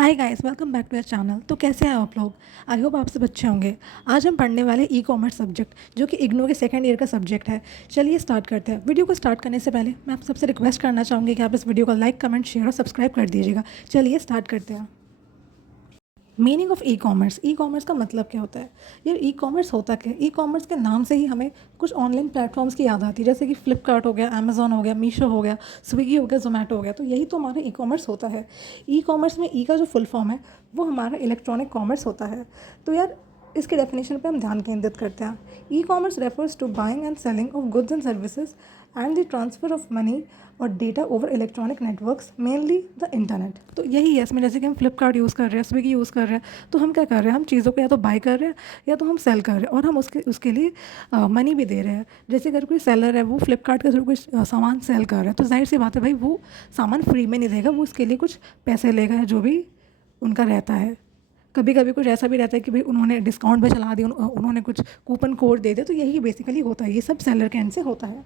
Hi guys, welcome back to your channel. तो कैसे हैं आप लोग? आई होप आप सब अच्छे होंगे। आज हम पढ़ने वाले ई कॉमर्स सब्जेक्ट, जो कि इग्नू के सेकंड ईयर का सब्जेक्ट है। चलिए स्टार्ट करते हैं। वीडियो को स्टार्ट करने से पहले मैं आप सबसे रिक्वेस्ट करना चाहूँगी कि आप इस वीडियो को लाइक, कमेंट, शेयर और सब्सक्राइब कर दीजिएगा। चलिए स्टार्ट करते हैं। मीनिंग ऑफ ई कॉमर्स का मतलब क्या होता है? यार ई कॉमर्स होता क्या है? ई कॉमर्स के नाम से ही हमें कुछ ऑनलाइन प्लेटफॉर्म्स की याद आती है, जैसे कि फ्लिपकार्ट हो गया, अमेजोन हो गया, मीशो हो गया, स्विगी हो गया, जोमेटो हो गया। तो यही तो हमारा ई कॉमर्स होता है। ई कॉमर्स में ई का जो फुल फॉर्म है वो हमारा इलेक्ट्रॉनिक कॉमर्स होता है। तो यार इसके डेफिनेशन पे हम ध्यान केंद्रित करते हैं। E commerce refers to buying and selling of goods and services and the transfer of money और data over electronic networks, mainly the internet. तो यही है इसमें। जैसे कि हम फ्लिपकार्ट यूज़ कर रहे हैं, स्विगी यूज़ कर रहे हैं, तो हम क्या कर रहे हैं? हम चीज़ों को या तो बाय कर रहे हैं या तो हम सेल कर रहे हैं, और हम उसके लिए मनी भी दे रहे हैं। जैसे अगर कोई सेलर है, वो फ्लिपकार्ट के थ्रू कुछ सामान सेल कर रहा है, तो जाहिर सी बात है भाई, वो सामान फ्री में नहीं देगा, वो उसके लिए कुछ पैसे लेगा, जो भी उनका रहता है। कभी कभी कुछ ऐसा भी रहता है कि भाई उन्होंने डिस्काउंट पे चला दिया, उन्होंने कुछ कूपन कोड दे दिया। तो यही बेसिकली होता है, ये सब सेलर के एंड से होता है।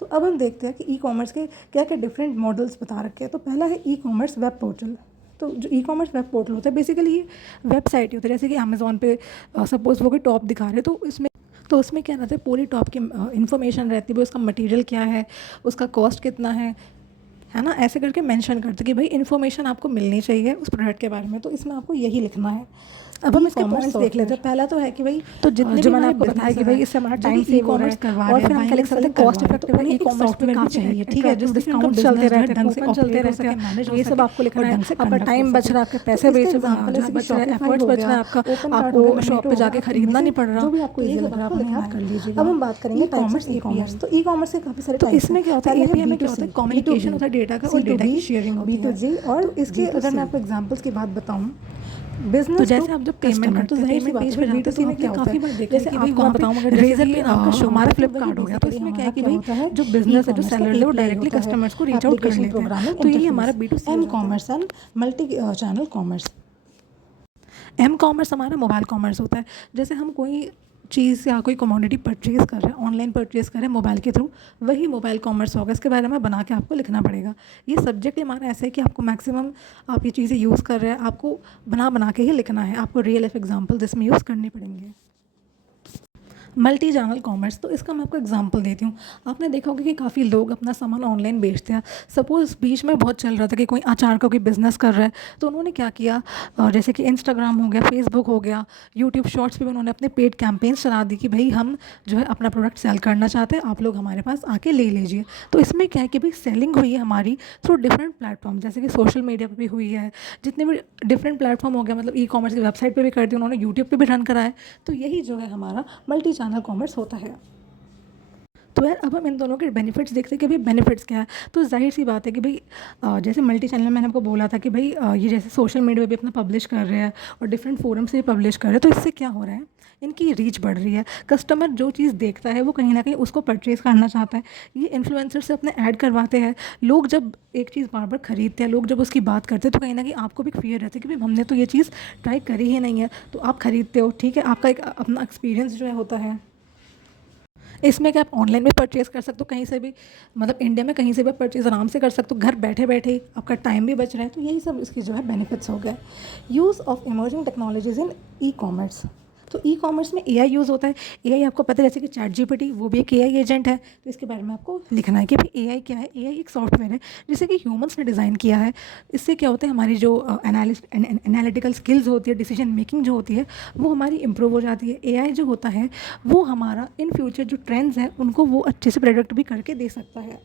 तो अब हम देखते हैं कि ई कॉमर्स के क्या क्या डिफरेंट मॉडल्स बता रखे हैं। तो पहला है ई कॉमर्स वेब पोर्टल। तो जो ई कॉमर्स वेब पोर्टल होता है, बेसिकली ये वेबसाइट ही होता है। जैसे कि अमेज़ॉन पे सपोज वो कोई टॉप दिखा रहे हैं, तो उसमें क्या रहता है? पूरी टॉप की इन्फॉर्मेशन रहती है, उसका मटेरियल क्या है, उसका कॉस्ट कितना है ना, ऐसे करके मेंशन करते कि भाई इन्फॉर्मेशन आपको मिलनी चाहिए उस प्रोडक्ट के बारे में। तो इसमें आपको यही लिखना है। अब हम इसके पॉइंट्स देख लेते हैं। पहला तो है कि भाई, तो जितने जो मैंने आपको बताया कि भाई इससे हमारा टाइम सेव हो रहा है, और फिर हम क्या लिख सकते हैं? Cost effective e commerce software भी चाहिए, ठीक है, जिसमें डिस्काउंट चलते रहते हैं, कूपन चलते रहते हैं, ये सब आपको लिखना है। आपका टाइम बच रहा है, आपके पैसे बच रहे हैं, एफर्ट्स बच रहे हैं, आपको शॉप पे जाके खरीदना नहीं पड़ रहा। जो भी आपको ये लग रहा है आप याद कर लीजिएगा। अब हम बात करेंगे कॉमर्स ई कॉमर्स। तो ई कॉमर्स के काफ़ी सारे, तो इसमें क्या होता है? एपीआई में क्या होता है? कम्युनिकेशन होता है डेटा का, और डेटा की शेयरिंग होती है B2G। और इसके अगर मैं आपको एग्जांपल्स की बात बताऊं, बिजनेस तो जैसे आप जब पेमेंट करते हैं, पेमेंट पेज पे जाते हैं, तो काफ़ी बार देखा है कि भाई वहाँ बताऊँ, अगर रेजर पे नाम का हमारा फ्लिपकार्ट हो गया, तो इसमें क्या है कि भाई जो बिजनेस है, जो सेलर है, वो डायरेक्टली कस्टमर्स को रीच आउट कर लेते हैं। तो यही हमारा B2C M commerce and multi channel commerce. M commerce हमारा मोबाइल कॉमर्स होता है। जैसे हम कोई चीज़ या कोई कमोडिटी परचेज़ कर रहे हैं, ऑनलाइन परचेज़ कर रहे हैं मोबाइल के थ्रू, वही मोबाइल कॉमर्स होगा। इसके बारे में बना के आपको लिखना पड़ेगा। ये सब्जेक्ट हमारा ऐसा है कि आपको मैक्सिमम, आप ये चीज़ें यूज़ कर रहे हैं, आपको बना के ही लिखना है। आपको रियल लाइफ एग्जाम्पल इसमें यूज़ करनी पड़ेंगे। मल्टी चैनल कॉमर्स, तो इसका मैं आपको एग्जांपल देती हूँ। आपने देखा होगा कि काफ़ी लोग अपना सामान ऑनलाइन बेचते हैं। सपोज़ बीच में बहुत चल रहा था कि कोई अचार का कोई बिज़नेस कर रहा है, तो उन्होंने क्या किया, जैसे कि इंस्टाग्राम हो गया, फेसबुक हो गया, यूट्यूब शॉर्ट्स पे भी उन्होंने अपने पेड कैंपेन्स चला दी कि भाई हम जो है अपना प्रोडक्ट सेल करना चाहते हैं, आप लोग हमारे पास आके ले लीजिए। तो इसमें क्या है कि भाई सेलिंग हुई है हमारी थ्रू डिफरेंट प्लेटफॉर्म, जैसे कि सोशल मीडिया पर भी हुई है, जितने भी डिफरेंट प्लेटफॉर्म हो गया, मतलब ई कॉमर्स की वेबसाइट पर भी कर दी उन्होंने, यूट्यूब पर भी रन करा है। तो यही जो है हमारा मल्टी चैनल कॉमर्स होता है। तो यार अब हम इन दोनों के बेनिफिट्स देखते हैं कि भाई बेनिफिट्स क्या है। तो जाहिर सी बात है कि भाई जैसे मल्टी चैनल में मैंने आपको बोला था कि भाई ये जैसे सोशल मीडिया पे भी अपना पब्लिश कर रहे हैं और डिफरेंट फोरम से भी पब्लिश कर रहे हैं, तो इससे क्या हो रहा है? इनकी रीच बढ़ रही है। कस्टमर जो चीज़ देखता है वो कहीं ना कहीं उसको परचेज़ करना चाहता है। ये इन्फ्लुएंसर से अपने ऐड करवाते हैं। लोग जब एक चीज़ बार बार खरीदते हैं, लोग जब उसकी बात करते हैं, तो कहीं ना कहीं आपको भी एक फियर रहता है कि भाई हमने तो ये चीज़ ट्राई करी ही नहीं है, तो आप खरीदते हो, ठीक है, आपका एक अपना एक्सपीरियंस जो है होता है। इसमें क्या आप ऑनलाइन भी परचेज़ कर सकते हो कहीं से भी, मतलब इंडिया में कहीं से भी परचेज़ आराम से कर सकते हो, घर बैठे बैठे ही आपका टाइम भी बच रहा है। तो यही सब इसकी जो है बेनिफिट्स हो गए। Use of emerging technologies in e commerce. तो ई कॉमर्स में एआई यूज़ होता है। एआई आपको पता है, जैसे कि चैट जीपीटी, वो भी एक एआई एजेंट है। तो इसके बारे में आपको लिखना है कि भाई एआई क्या है। एआई एक सॉफ्टवेयर है जिसे कि ह्यूमंस ने डिज़ाइन किया है। इससे क्या होता है, हमारी जो एनालिटिकल स्किल्स होती है, डिसीजन मेकिंग जो होती है, वो हमारी इंप्रूव हो जाती है। एआई जो होता है वो हमारा इन फ्यूचर जो ट्रेंड्स हैं उनको वो अच्छे से प्रेडिक्ट भी करके दे सकता है।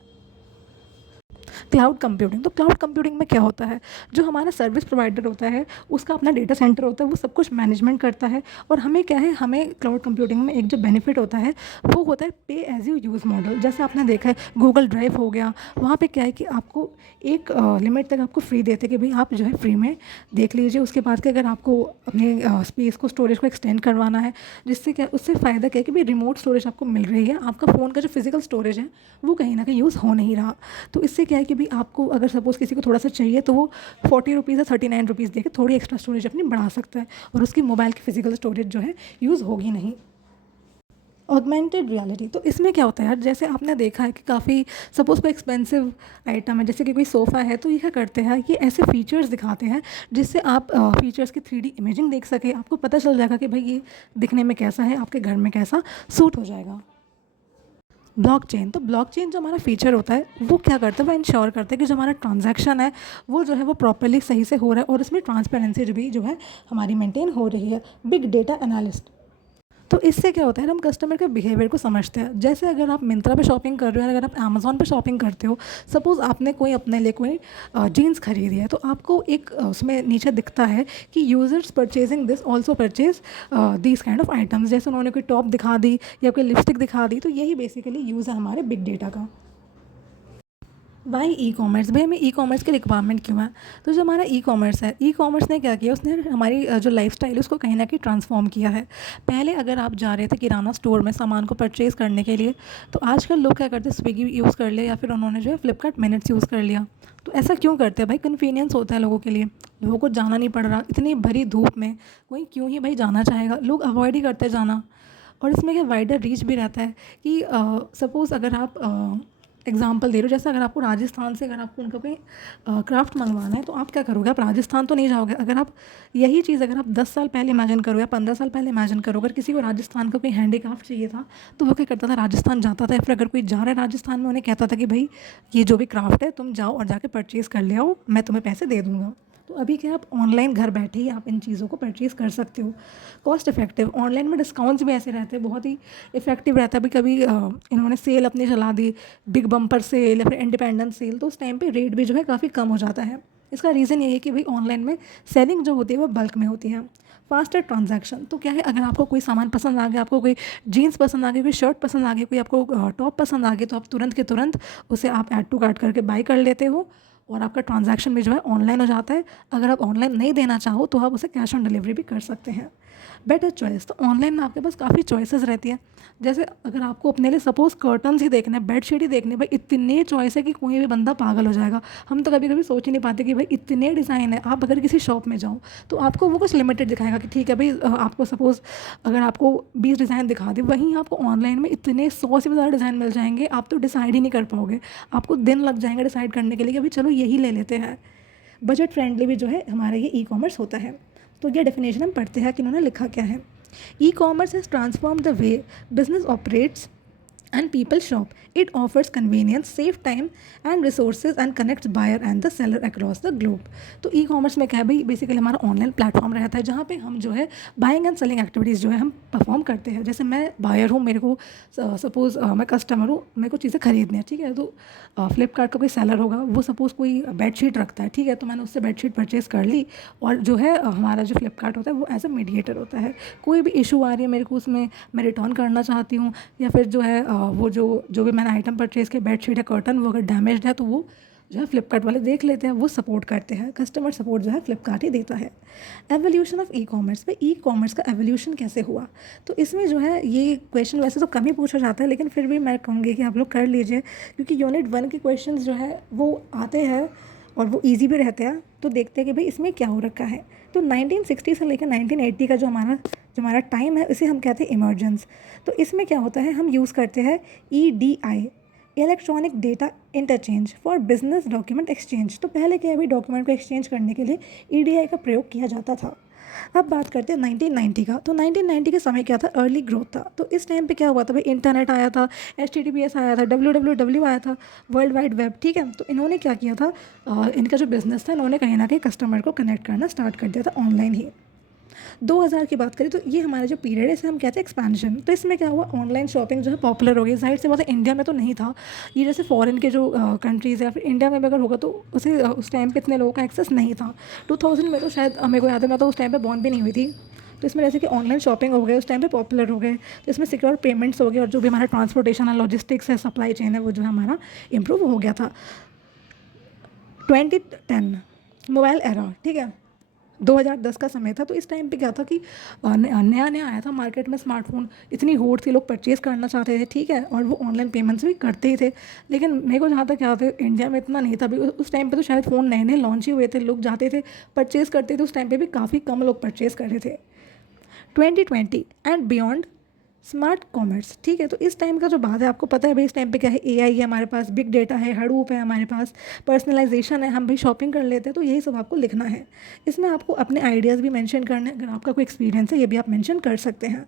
Cloud computing. तो क्लाउड कंप्यूटिंग में क्या होता है, जो हमारा सर्विस प्रोवाइडर होता है उसका अपना डेटा सेंटर होता है, वो सब कुछ मैनेजमेंट करता है। और हमें क्या है, हमें क्लाउड कंप्यूटिंग में एक जो बेनिफिट होता है वो होता है पे एज यू यूज़ मॉडल। जैसे आपने देखा है गूगल ड्राइव हो गया, वहाँ पे क्या है कि आपको एक लिमिट तक आपको फ्री देते हैं कि भाई आप जो है फ्री में देख लीजिए। उसके बाद के अगर आपको अपने स्पेस को, स्टोरेज को एक्सटेंड करवाना है, जिससे क्या, उससे फ़ायदा क्या है कि भाई रिमोट स्टोरेज आपको मिल रही है, आपका फ़ोन का जो फिजिकल स्टोरेज है वो कहीं ना कहीं यूज़ हो नहीं रहा। तो इससे क्या है कि भाई आपको अगर सपोज़ किसी को थोड़ा सा चाहिए, तो वो 40 रुपीज़ या 39 रुपीज़ दे के थोड़ी एक्स्ट्रा स्टोरेज अपनी बढ़ा सकता है, और उसकी मोबाइल की फ़िजिकल स्टोरेज जो है यूज़ होगी नहीं। ऑगमेंटेड रियलिटी, तो इसमें क्या होता है यार, जैसे आपने देखा है कि काफ़ी सपोज़ कोई एक्सपेंसिव आइटम है, जैसे कि कोई सोफ़ा है, तो ये क्या करते हैं, ये ऐसे फीचर्स दिखाते हैं जिससे आप फीचर्स की 3D इमेजिंग देख सके, आपको पता चल जाएगा कि भाई ये दिखने में कैसा है, आपके घर में कैसा सूट हो जाएगा। ब्लॉकचेन, तो ब्लॉकचेन जो हमारा फीचर होता है वो क्या करता है, वो इंश्योर करता है कि जो हमारा ट्रांजैक्शन है वो जो है वो प्रॉपर्ली सही से हो रहा है और इसमें ट्रांसपेरेंसी भी जो है हमारी मेंटेन हो रही है। बिग डेटा एनालिस्ट, तो इससे क्या होता है, हम कस्टमर के बिहेवियर को समझते हैं। जैसे अगर आप मिंत्रा पे शॉपिंग कर रहे हो, अगर आप अमेज़ॉन पे शॉपिंग करते हो, सपोज़ आपने कोई अपने लिए कोई जीन्स खरीदी है, तो आपको एक उसमें नीचे दिखता है कि users purchasing this also purchase these kind of items. जैसे उन्होंने कोई टॉप दिखा दी या कोई लिपस्टिक दिखा दी, तो यही बेसिकली यूज़ है हमारे बिग डेटा का। वाई ई कॉमर्स, भाई हमें ई कॉमर्स की रिक्वायरमेंट क्यों है? तो जो हमारा ई कॉमर्स है, ई कॉमर्स ने क्या किया, उसने हमारी जो लाइफस्टाइल है उसको कहीं ना कहीं ट्रांसफॉर्म किया है। पहले अगर आप जा रहे थे किराना स्टोर में सामान को परचेज़ करने के लिए, तो आजकल लोग क्या करते हैं, स्विगी यूज़ कर लिया या फिर उन्होंने जो है फ्लिपकार्ट मिनट्स यूज़ कर लिया। तो ऐसा क्यों करते हैं भाई? कन्वीनियंस होता है लोगों के लिए, लोगों को जाना नहीं पड़ रहा, इतनी भरी धूप में कोई क्यों ही भाई जाना चाहेगा, लोग अवॉइड ही करते जाना। और इसमें क्या वाइडर रीच भी रहता है कि सपोज़ अगर आप एग्जाम्पल दे रहे हो, जैसे अगर आपको राजस्थान से अगर आपको उनका कोई क्राफ्ट मंगवाना है, तो आप क्या करोगे, आप राजस्थान तो नहीं जाओगे। अगर आप यही चीज़ अगर आप 10 साल पहले इमेजिन करो या 15 साल पहले इमेजिन करो, अगर किसी को राजस्थान का कोई हैंडीक्राफ्ट चाहिए था, तो वो क्या करता था, राजस्थान जाता था। या फिर अगर कोई जा रहा है राजस्थान में, उन्हें कहता था कि भाई ये जो भी क्राफ्ट है तुम जाओ और जाके परचेज़ कर ले आओ, मैं तुम्हें पैसे दे दूँगा। तो अभी क्या आप ऑनलाइन घर बैठे ही आप इन चीज़ों को परचेज़ कर सकते हो, कॉस्ट इफेक्टिव। ऑनलाइन में डिस्काउंट्स भी ऐसे रहते हैं, बहुत ही इफेक्टिव रहता है। अभी कभी इन्होंने सेल अपनी चला दी, बिग बम्पर सेल या फिर इंडिपेंडेंस सेल, तो उस टाइम पे रेट भी जो है काफ़ी कम हो जाता है। इसका रीज़न ये है कि भाई ऑनलाइन में सेलिंग जो होती है वो बल्क में होती है। फास्टर ट्रांजैक्शन, तो क्या है, अगर आपको कोई सामान पसंद आ गया, आपको कोई जीन्स पसंद आ गई, कोई शर्ट पसंद आ गई, कोई आपको टॉप पसंद आ गई, तो आप तुरंत के तुरंत उसे आप ऐड टू कार्ट करके बाई कर लेते हो और आपका ट्रांजैक्शन भी जो है ऑनलाइन हो जाता है। अगर आप ऑनलाइन नहीं देना चाहो तो आप उसे कैश ऑन डिलीवरी भी कर सकते हैं। बेटर चॉइस, तो ऑनलाइन में आपके पास काफ़ी चॉइसेस रहती है। जैसे अगर आपको अपने लिए सपोज़ कर्टन्स ही देखने हैं, बेडशीट ही देखने, भाई इतने चॉइस है कि कोई भी बंदा पागल हो जाएगा। हम तो कभी कभी सोच ही नहीं पाते कि भाई इतने डिज़ाइन है। आप अगर किसी शॉप में जाओ तो आपको वो कुछ लिमिटेड दिखाएगा कि ठीक है भाई, आपको सपोज़ अगर आपको 20 डिज़ाइन दिखा दे, वहीं आपको ऑनलाइन में इतने 100 से भी ज़्यादा डिज़ाइन मिल जाएंगे, आप तो डिसाइड ही नहीं कर पाओगे। आपको दिन लग जाएंगे डिसाइड करने के लिए कि भाई चलो यही ले लेते हैं। बजट फ्रेंडली भी जो है हमारा ये ई कॉमर्स होता है। तो ये डेफिनेशन हम पढ़ते हैं कि उन्होंने लिखा क्या है। E commerce has transform the way business operates and people shop. It offers convenience, save time and resources and connects buyer and the seller across the globe. तो ई कॉमर्स में क्या है भाई, बेसिकली हमारा ऑनलाइन प्लेटफॉर्म रहता है जहाँ पे हम जो है बाइंग एंड सेलिंग एक्टिविटीज़ जो है हम परफॉर्म करते हैं। जैसे मैं बायर हूँ, मेरे को सपोज़ मैं कस्टमर हूँ, मेरे को चीज़ें खरीदनी है, ठीक है। तो फ्लिपकार्ट का कोई सेलर होगा, वो सपोज़ कोई बेडशीट रखता है, ठीक है, तो मैंने उससे बेडशीट परचेज़ कर ली और जो है हमारा जो फ्लिपकार्ट होता है वो एज अ मीडिएटर होता है। कोई भी इशू आ रही है मेरे को उसमें, मैं रिटर्न करना चाहती हूँ या फिर जो है वो जो भी मैंने आइटम परचेज़ किया, बेडशीट या कर्टन, वो अगर डैमेज्ड है तो वो जो है फ्लिपकार्ट वाले देख लेते हैं, वो सपोर्ट करते हैं। कस्टमर सपोर्ट जो है फ्लिपकार्ट ही देता है। एवोल्यूशन ऑफ ई कॉमर्स, पे ई कॉमर्स का एवोल्यूशन कैसे हुआ, तो इसमें जो है ये क्वेश्चन वैसे तो कम ही पूछा जाता है, लेकिन फिर भी मैं कहूँगी कि आप लोग कर लीजिए, क्योंकि यूनिट 1 के क्वेश्चन जो है वो आते हैं और वो ईजी भी रहते हैं। तो देखते हैं कि भाई इसमें क्या हो रखा है। तो 1960 से लेकर 1980 का जो हमारा टाइम है, इसे हम कहते हैं इमर्जेंस। तो इसमें क्या होता है, हम यूज़ करते हैं EDI, electronic data interchange for business document exchange. तो पहले क्या है भाई, डॉक्यूमेंट को एक्सचेंज करने के लिए EDI का प्रयोग किया जाता था। अब बात करते हैं 1990 का। तो 1990 के समय क्या था, अर्ली ग्रोथ था। तो इस टाइम पे क्या हुआ था भाई, इंटरनेट आया था, HTTPS आया था, WWW आया था, वर्ल्ड वाइड वेब, ठीक है। तो इन्होंने क्या किया था, इनका जो बिज़नेस था, इन्होंने कहीं ना कहीं कस्टमर को कनेक्ट करना स्टार्ट कर दिया था ऑनलाइन ही। 2000 की बात करें तो ये हमारा जो पीरियड है इसे हम कहते हैं एक्सपेंशन। तो इसमें क्या हुआ, ऑनलाइन शॉपिंग जो है पॉपुलर हो गई। जाहिर सी बात है, इंडिया में तो नहीं था ये, जैसे फॉरेन के जो कंट्रीज़ है या फिर इंडिया में भी अगर होगा तो उसे उस टाइम पे इतने लोगों का एक्सेस नहीं था। 2000 में तो शायद मेरे को याद है, मैं तो उस टाइम पे बॉर्न भी नहीं हुई थी। तो इसमें जैसे कि ऑनलाइन शॉपिंग हो गए, उस टाइम पे पॉपुलर हो गए, तो इसमें सिक्योर पेमेंट्स हो गए और जो भी हमारा ट्रांसपोर्टेशन है, लॉजिस्टिक्स है, सप्लाई चेन है, वो जो है हमारा इम्प्रूव हो गया था। 2010 मोबाइल एरा, ठीक है, 2010 का समय था। तो इस टाइम पे क्या था कि नया नया आया था मार्केट में स्मार्टफोन, इतनी होड़ थी, लोग परचेज़ करना चाहते थे, ठीक है, और वो ऑनलाइन पेमेंट्स भी करते ही थे। लेकिन मेरे को जहाँ तक याद है, इंडिया में इतना नहीं था अभी। उस टाइम पे तो शायद फ़ोन नए नए लॉन्च ही हुए थे, लोग जाते थे परचेज़ करते थे, उस टाइम पे भी काफ़ी कम लोग परचेज़ कर रहे थे। 2020 एंड बियॉन्ड स्मार्ट कॉमर्स, ठीक है। तो इस टाइम का जो बात है, आपको पता है भाई इस टाइम पे क्या है, एआई है हमारे पास, बिग डेटा है, हडूप है हमारे पास, पर्सनलाइजेशन है, हम भाई शॉपिंग कर लेते हैं, तो यही सब आपको लिखना है। इसमें आपको अपने आइडियाज़ भी मेंशन करने हैं, अगर आपका कोई एक्सपीरियंस है ये भी आप मेंशन कर सकते हैं।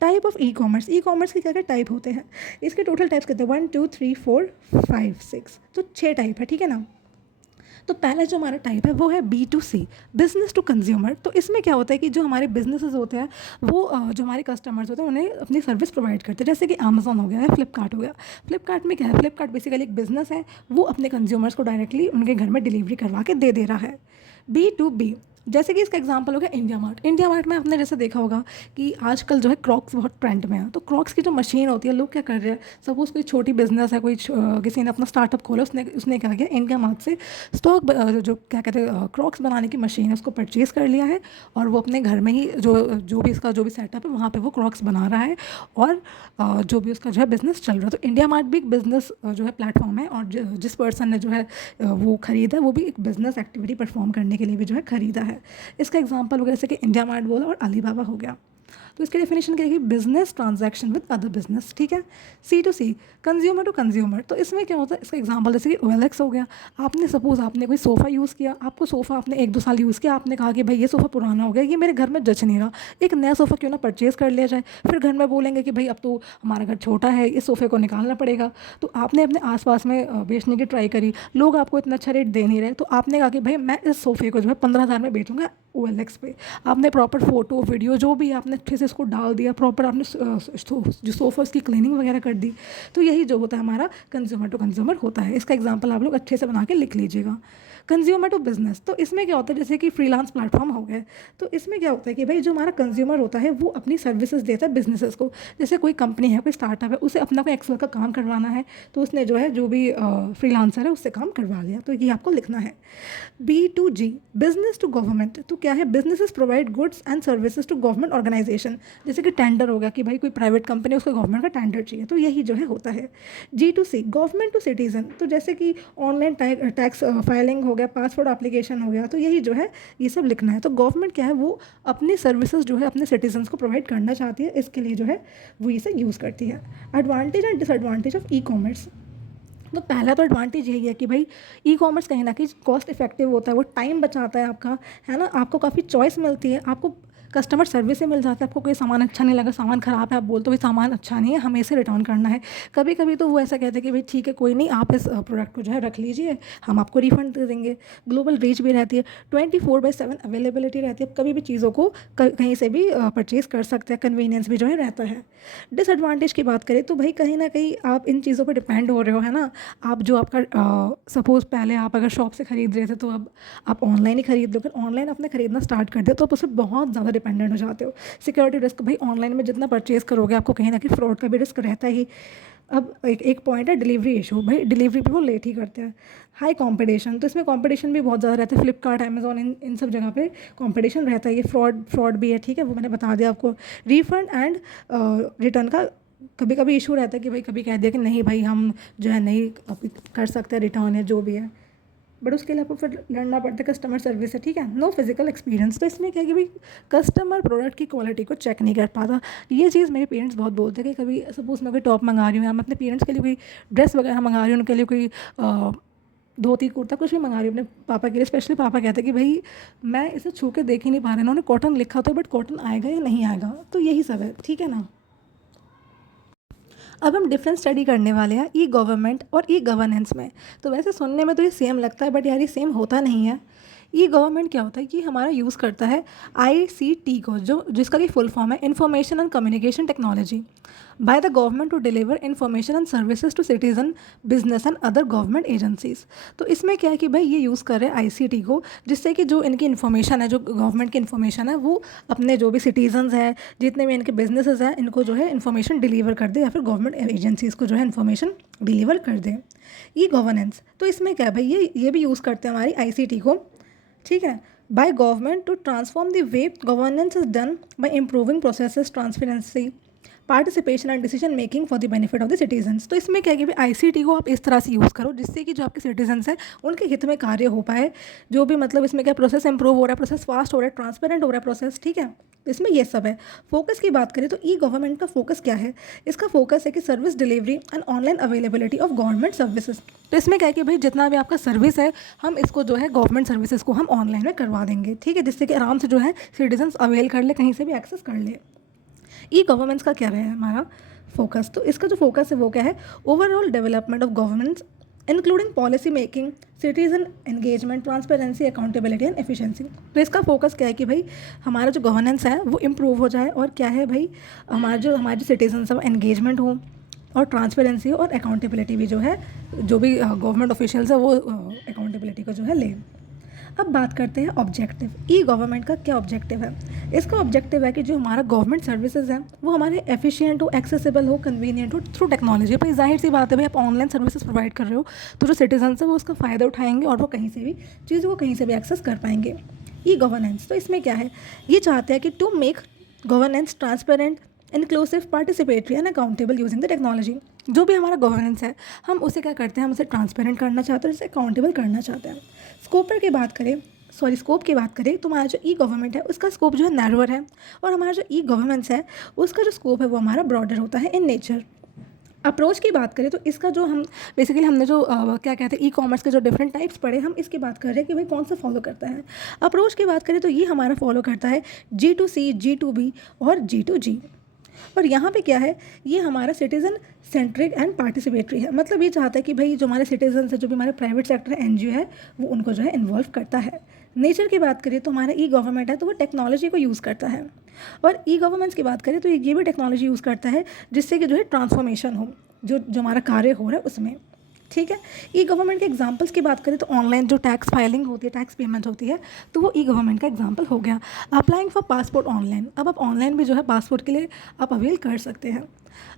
Type of e commerce, e commerce के क्या क्या टाइप होते हैं, इसके टोटल टाइप्स कितने, 1 2 3 4 5 6, तो 6 टाइप है, ठीक है ना। तो पहला जो हमारा टाइप है वो है B2C, बिजनेस टू कंज्यूमर। तो इसमें क्या होता है कि जो हमारे बिजनेसेस होते हैं वो जो हमारे कस्टमर्स होते हैं उन्हें अपनी सर्विस प्रोवाइड करते हैं, जैसे कि अमेजोन हो गया है, फ्लिपकार्ट हो गया। फ्लिपकार्ट में क्या है, फ्लिपकार्ट बेसिकली एक बिजनेस है, वो अपने कंज्यूमर्स को डायरेक्टली उनके घर में डिलीवरी करवा के दे रहा है। B2B, जैसे कि इसका एग्जांपल हो गया इंडिया मार्ट। इंडिया मार्ट में आपने जैसे देखा होगा कि आजकल जो है क्रॉक्स बहुत ट्रेंड में है, तो क्रॉक्स की जो मशीन होती है, लोग क्या कर रहे हैं, सपोज कोई छोटी बिजनेस है, किसी ने अपना स्टार्टअप खोला, उसने उसने क्या किया, इंडिया मार्ट से स्टॉक जो क्या कहते हैं क्रॉक्स बनाने की मशीन है उसको परचेज़ कर लिया है, और वो अपने घर में ही जो भी इसका जो भी सेटअप है वहाँ पे वो क्रॉक्स बना रहा है, और जो भी उसका जो है बिज़नेस चल रहा है। तो इंडिया मार्ट भी एक बिज़नेस जो है प्लेटफॉर्म है, और जिस पर्सन ने जो है वो ख़रीदा वो भी एक बिज़नेस एक्टिविटी परफॉर्म करने के लिए भी जो है ख़रीदा है। इसका एग्जांपल वगैरह जैसे कि इंडिया मार्ट बोला और अलीबाबा हो गया। तो इसकी डेफिनेशन क्या है, business transaction with other business, ठीक है। C2C, consumer to consumer. तो इसमें क्या होता है, इसका एग्जांपल जैसे कि OLX हो गया। आपने सपोज आपने कोई सोफ़ा यूज़ किया, आपको सोफ़ा आपने 1 2 साल यूज़ किया, आपने कहा कि भाई ये सोफ़ा पुराना हो गया, ये मेरे घर में जच नहीं रहा, एक नया सोफ़ा क्यों ना परचेज़ कर लिया जाए। फिर घर में बोलेंगे कि भाई अब तो हमारा घर छोटा है, इस सोफ़े को निकालना पड़ेगा। तो आपने अपने आसपास में बेचने की ट्राई करी, लोग आपको इतना अच्छा रेट दे नहीं रहे, तो आपने कहा कि भाई मैं इस सोफ़े को जो है 15,000 में बेचूंगा OLX पे। आपने प्रॉपर फोटो वीडियो जो भी आपने अच्छे से इसको डाल दिया, प्रॉपर आपने जो सोफ़ा उसकी क्लीनिंग वगैरह कर दी। तो यही जो होता है हमारा कंज्यूमर टू कंज्यूमर होता है। इसका एग्जांपल आप लोग अच्छे से बना के लिख लीजिएगा। कंज्यूमर टू बिजनेस, तो इसमें क्या होता है, जैसे कि फ्रीलांस प्लेटफॉर्म हो गए, तो इसमें क्या होता है कि भाई जो हमारा कंज्यूमर होता है वो अपनी सर्विसेज देता है बिजनेसेस को। जैसे कोई कंपनी है, कोई स्टार्टअप है, उसे अपना कोई एक्सेल का काम करवाना है, तो उसने जो है जो भी फ्रीलांसर है उससे काम करवा लिया, तो ये आपको लिखना है। B2G, business to government. तो क्या है, businesses provide goods and services to government organisation, जैसे कि टेंडर हो गया कि भाई कोई प्राइवेट कंपनी उसको गवर्नमेंट का टेंडर चाहिए, तो यही जो है होता है। G2C, government to citizen. तो जैसे कि ऑनलाइन टैक्स फाइलिंग हो गया, पासपोर्ट एप्लीकेशन हो गया, तो यही जो है ये सब लिखना है। तो गवर्नमेंट क्या है, वो अपनी सर्विसेज जो है अपने सिटीजन्स को प्रोवाइड करना चाहती है, इसके लिए जो है वो इसे यूज़ करती है। Advantage and disadvantage of e commerce. तो पहला तो एडवांटेज यही है कि भाई ई कॉमर्स कहीं ना कहीं कॉस्ट इफेक्टिव होता है, वो टाइम बचाता है आपका, है ना। आपको काफ़ी चॉइस मिलती है, आपको कस्टमर सर्विस से मिल जाता है। आपको कोई सामान अच्छा नहीं लगा, सामान ख़राब है, आप बोलते हो भाई सामान अच्छा नहीं है, हमें इसे रिटर्न करना है। कभी कभी तो वो ऐसा कहते हैं कि भाई ठीक है कोई नहीं, आप इस प्रोडक्ट को जो है रख लीजिए, हम आपको रिफंड दे देंगे। ग्लोबल रीच भी रहती है, 24/7 अवेलेबिलिटी रहती है, कभी भी चीज़ों को कहीं से भी परचेज़ कर सकते हैं, कन्वीनियंस भी जो है रहता है। डिसएडवांटेज की बात करें तो भाई कहीं ना कहीं आप इन चीज़ों पर डिपेंड हो रहे हो, है ना। आप जो आपका सपोज़ पहले आप अगर शॉप से ख़रीद रहे थे, तो अब आप ऑनलाइन ही खरीद लो, फिर ऑनलाइन आपने खरीदना स्टार्ट कर दिया, तो आप उससे बहुत ज़्यादा डिपेंडेंट हो जाते हो। सिक्योरिटी रिस्क, भाई ऑनलाइन में जितना परचेज़ करोगे आपको कहीं ना कहीं फ्रॉड का भी रिस्क रहता ही। अब एक पॉइंट है डिलीवरी इशू, भाई डिलीवरी भी वो लेट ही करते हैं। हाई कंपटीशन, तो इसमें कंपटीशन भी बहुत ज़्यादा रहता है, फ्लिपकार्ट अमेजोन इन सब जगह पे कंपटीशन रहता है। ये फ्रॉड भी है, ठीक है, वो मैंने बता दिया आपको। रिफंड एंड रिटर्न का कभी कभी इशू रहता है कि भाई कभी कह दिया कि नहीं भाई हम जो है नहीं कर सकते रिटर्न है जो भी है, बट उसके लिए आपको फिर लड़ना पड़ता है कस्टमर सर्विस से, ठीक है। नो फिजिकल एक्सपीरियंस, तो इसमें क्या है कि भाई कस्टमर प्रोडक्ट की क्वालिटी को चेक नहीं कर पाता। ये चीज़ मेरे पेरेंट्स बहुत बोलते हैं कि कभी सपोज मैं कोई टॉप मंगा रही हूँ, या मैं अपने पेरेंट्स के लिए कोई ड्रेस वगैरह मंगा रही हूँ, उनके लिए कोई धोती कुर्ता कुछ भी मंगा रही हूँ अपने पापा के लिए, स्पेशली पापा कहते हैं कि भाई मैं इसे छू के देख ही नहीं पा रहे, उन्होंने कॉटन लिखा था बट कॉटन आएगा या नहीं आएगा, तो यही सब है, ठीक है ना। अब हम डिफरेंस स्टडी करने वाले हैं ई गवर्नमेंट और ई गवर्नेंस में। तो वैसे सुनने में तो ये सेम लगता है, बट यार ये सेम होता नहीं है। ई गवर्नमेंट क्या होता है कि हमारा यूज़ करता है ICT को, जो जिसका कि फुल फॉर्म है information and communication technology, by the government to deliver information and services to citizen, business and other government agencies. तो इसमें क्या है कि भाई ये यूज़ कर रहे हैं ICT को, जिससे कि जो इनकी इन्फॉर्मेशन है, जो गवर्नमेंट की इन्फॉर्मेशन है, वो अपने जो भी सिटीजन्स हैं, जितने भी इनके बिजनेसेस हैं, इनको जो है इन्फॉर्मेशन डिलीवर कर दे, या फिर गवर्नमेंट एजेंसीज़ को जो है इन्फॉर्मेशन डिलीवर कर दे। ई गवर्नेंस, तो इसमें क्या है भाई ये भी यूज़ करते हैं हमारी ICT को, ठीक है। By government to transform the way governance is done by improving processes, transparency, participation and decision making for the benefit of the citizens. तो इसमें क्या है कि भाई आईसीटी को आप इस तरह से यूज़ करो जिससे कि जो आपके सिटीजन्स हैं उनके हित में कार्य हो पाए। जो भी मतलब इसमें क्या प्रोसेस इंप्रूव हो रहा है, प्रोसेस फास्ट हो रहा है, ट्रांसपेरेंट हो रहा है प्रोसेस, ठीक है। तो इसमें ये सब है। फोकस की बात करें तो ई गवर्नमेंट का फोकस क्या है? इसका फोकस है कि service delivery and online availability of government services. तो इसमें क्या है कि भाई जितना भी आपका सर्विस है हम इसको जो है गवर्नमेंट सर्विसेज को हम ऑनलाइन में करवा देंगे, ठीक है, जिससे कि आराम से जो है सिटीजन्स अवेल कर ले, कहीं से भी एक्सेस कर ले। ई गवर्नेंस का क्या रहा है हमारा फोकस? तो इसका जो फोकस है वो क्या है? Overall development of governance including policy making, citizen engagement, transparency, accountability and efficiency. तो इसका फोकस क्या है कि भाई हमारा जो गवर्नेंस है वो इम्प्रूव हो जाए और क्या है भाई हमारे जो सिटीजन्स है वो एंगेजमेंट हो और ट्रांसपेरेंसी और अकाउंटेबिलिटी भी जो है, जो भी गवर्नमेंट ऑफिशियल्स है वो अकाउंटेबिलिटी को जो है ले। अब बात करते हैं ऑब्जेक्टिव। ई गवर्नमेंट का क्या ऑब्जेक्टिव है? इसका ऑब्जेक्टिव है कि जो हमारा गवर्नमेंट सर्विसेज है वो हमारे एफिशिएंट हो, एक्सेसिबल हो, कन्वीनियंट हो थ्रू टेक्नोलॉजी। भाई जाहिर सी बात है भाई आप ऑनलाइन सर्विसेज प्रोवाइड कर रहे हो तो जो सिटीजन्स है वो उसका फ़ायदा उठाएंगे और वो कहीं से भी चीज़ों को कहीं से भी एक्सेस कर पाएंगे। ई गवर्नेंस तो इसमें क्या है? ये चाहते हैं कि to make governance transparent, inclusive, participatory and accountable using the technology. जो भी हमारा गवर्नेंस है हम उसे क्या करते हैं, हम उसे ट्रांसपेरेंट करना चाहते हैं, उसे अकाउंटेबल करना चाहते हैं। स्कोप की बात करें तो हमारा जो ई गवर्नमेंट है उसका स्कोप जो है नैरोअर है और हमारा जो ई गवर्नेंस है उसका जो स्कोप है वो हमारा ब्रॉडर होता है इन नेचर। अप्रोच की बात करें तो इसका जो हम बेसिकली हमने जो क्या कहते हैं ई कॉमर्स के जो डिफरेंट टाइप्स पढ़े हम इसकी बात कर रहे हैं कि भाई कौन सा फॉलो करता है। अप्रोच की बात करें तो ये हमारा फॉलो करता है G2C, G2B और G2G। और यहाँ पे क्या है, ये हमारा सिटीज़न सेंट्रिक एंड पार्टिसिपेटरी है। मतलब ये चाहता है कि भाई जो हमारे सिटीजन्स है, जो भी हमारे प्राइवेट सेक्टर है, एनजीओ है, वो उनको जो है इन्वॉल्व करता है। नेचर की बात करें तो हमारा ई गवर्नमेंट है तो वो टेक्नोलॉजी को यूज़ करता है। और ई गवर्नेंस की बात करें तो ये भी टेक्नोलॉजी यूज़ करता है जिससे कि जो है ट्रांसफॉर्मेशन हो, जो हमारा कार्य हो रहा है उसमें, ठीक है। ई गवर्नमेंट के एग्जांपल्स की बात करें तो ऑनलाइन जो टैक्स फाइलिंग होती है, टैक्स पेमेंट होती है, तो वो ई गवर्नमेंट का एग्जांपल हो गया। अप्लाइंग फॉर पासपोर्ट ऑनलाइन, अब आप ऑनलाइन भी जो है पासपोर्ट के लिए आप अवेल कर सकते हैं।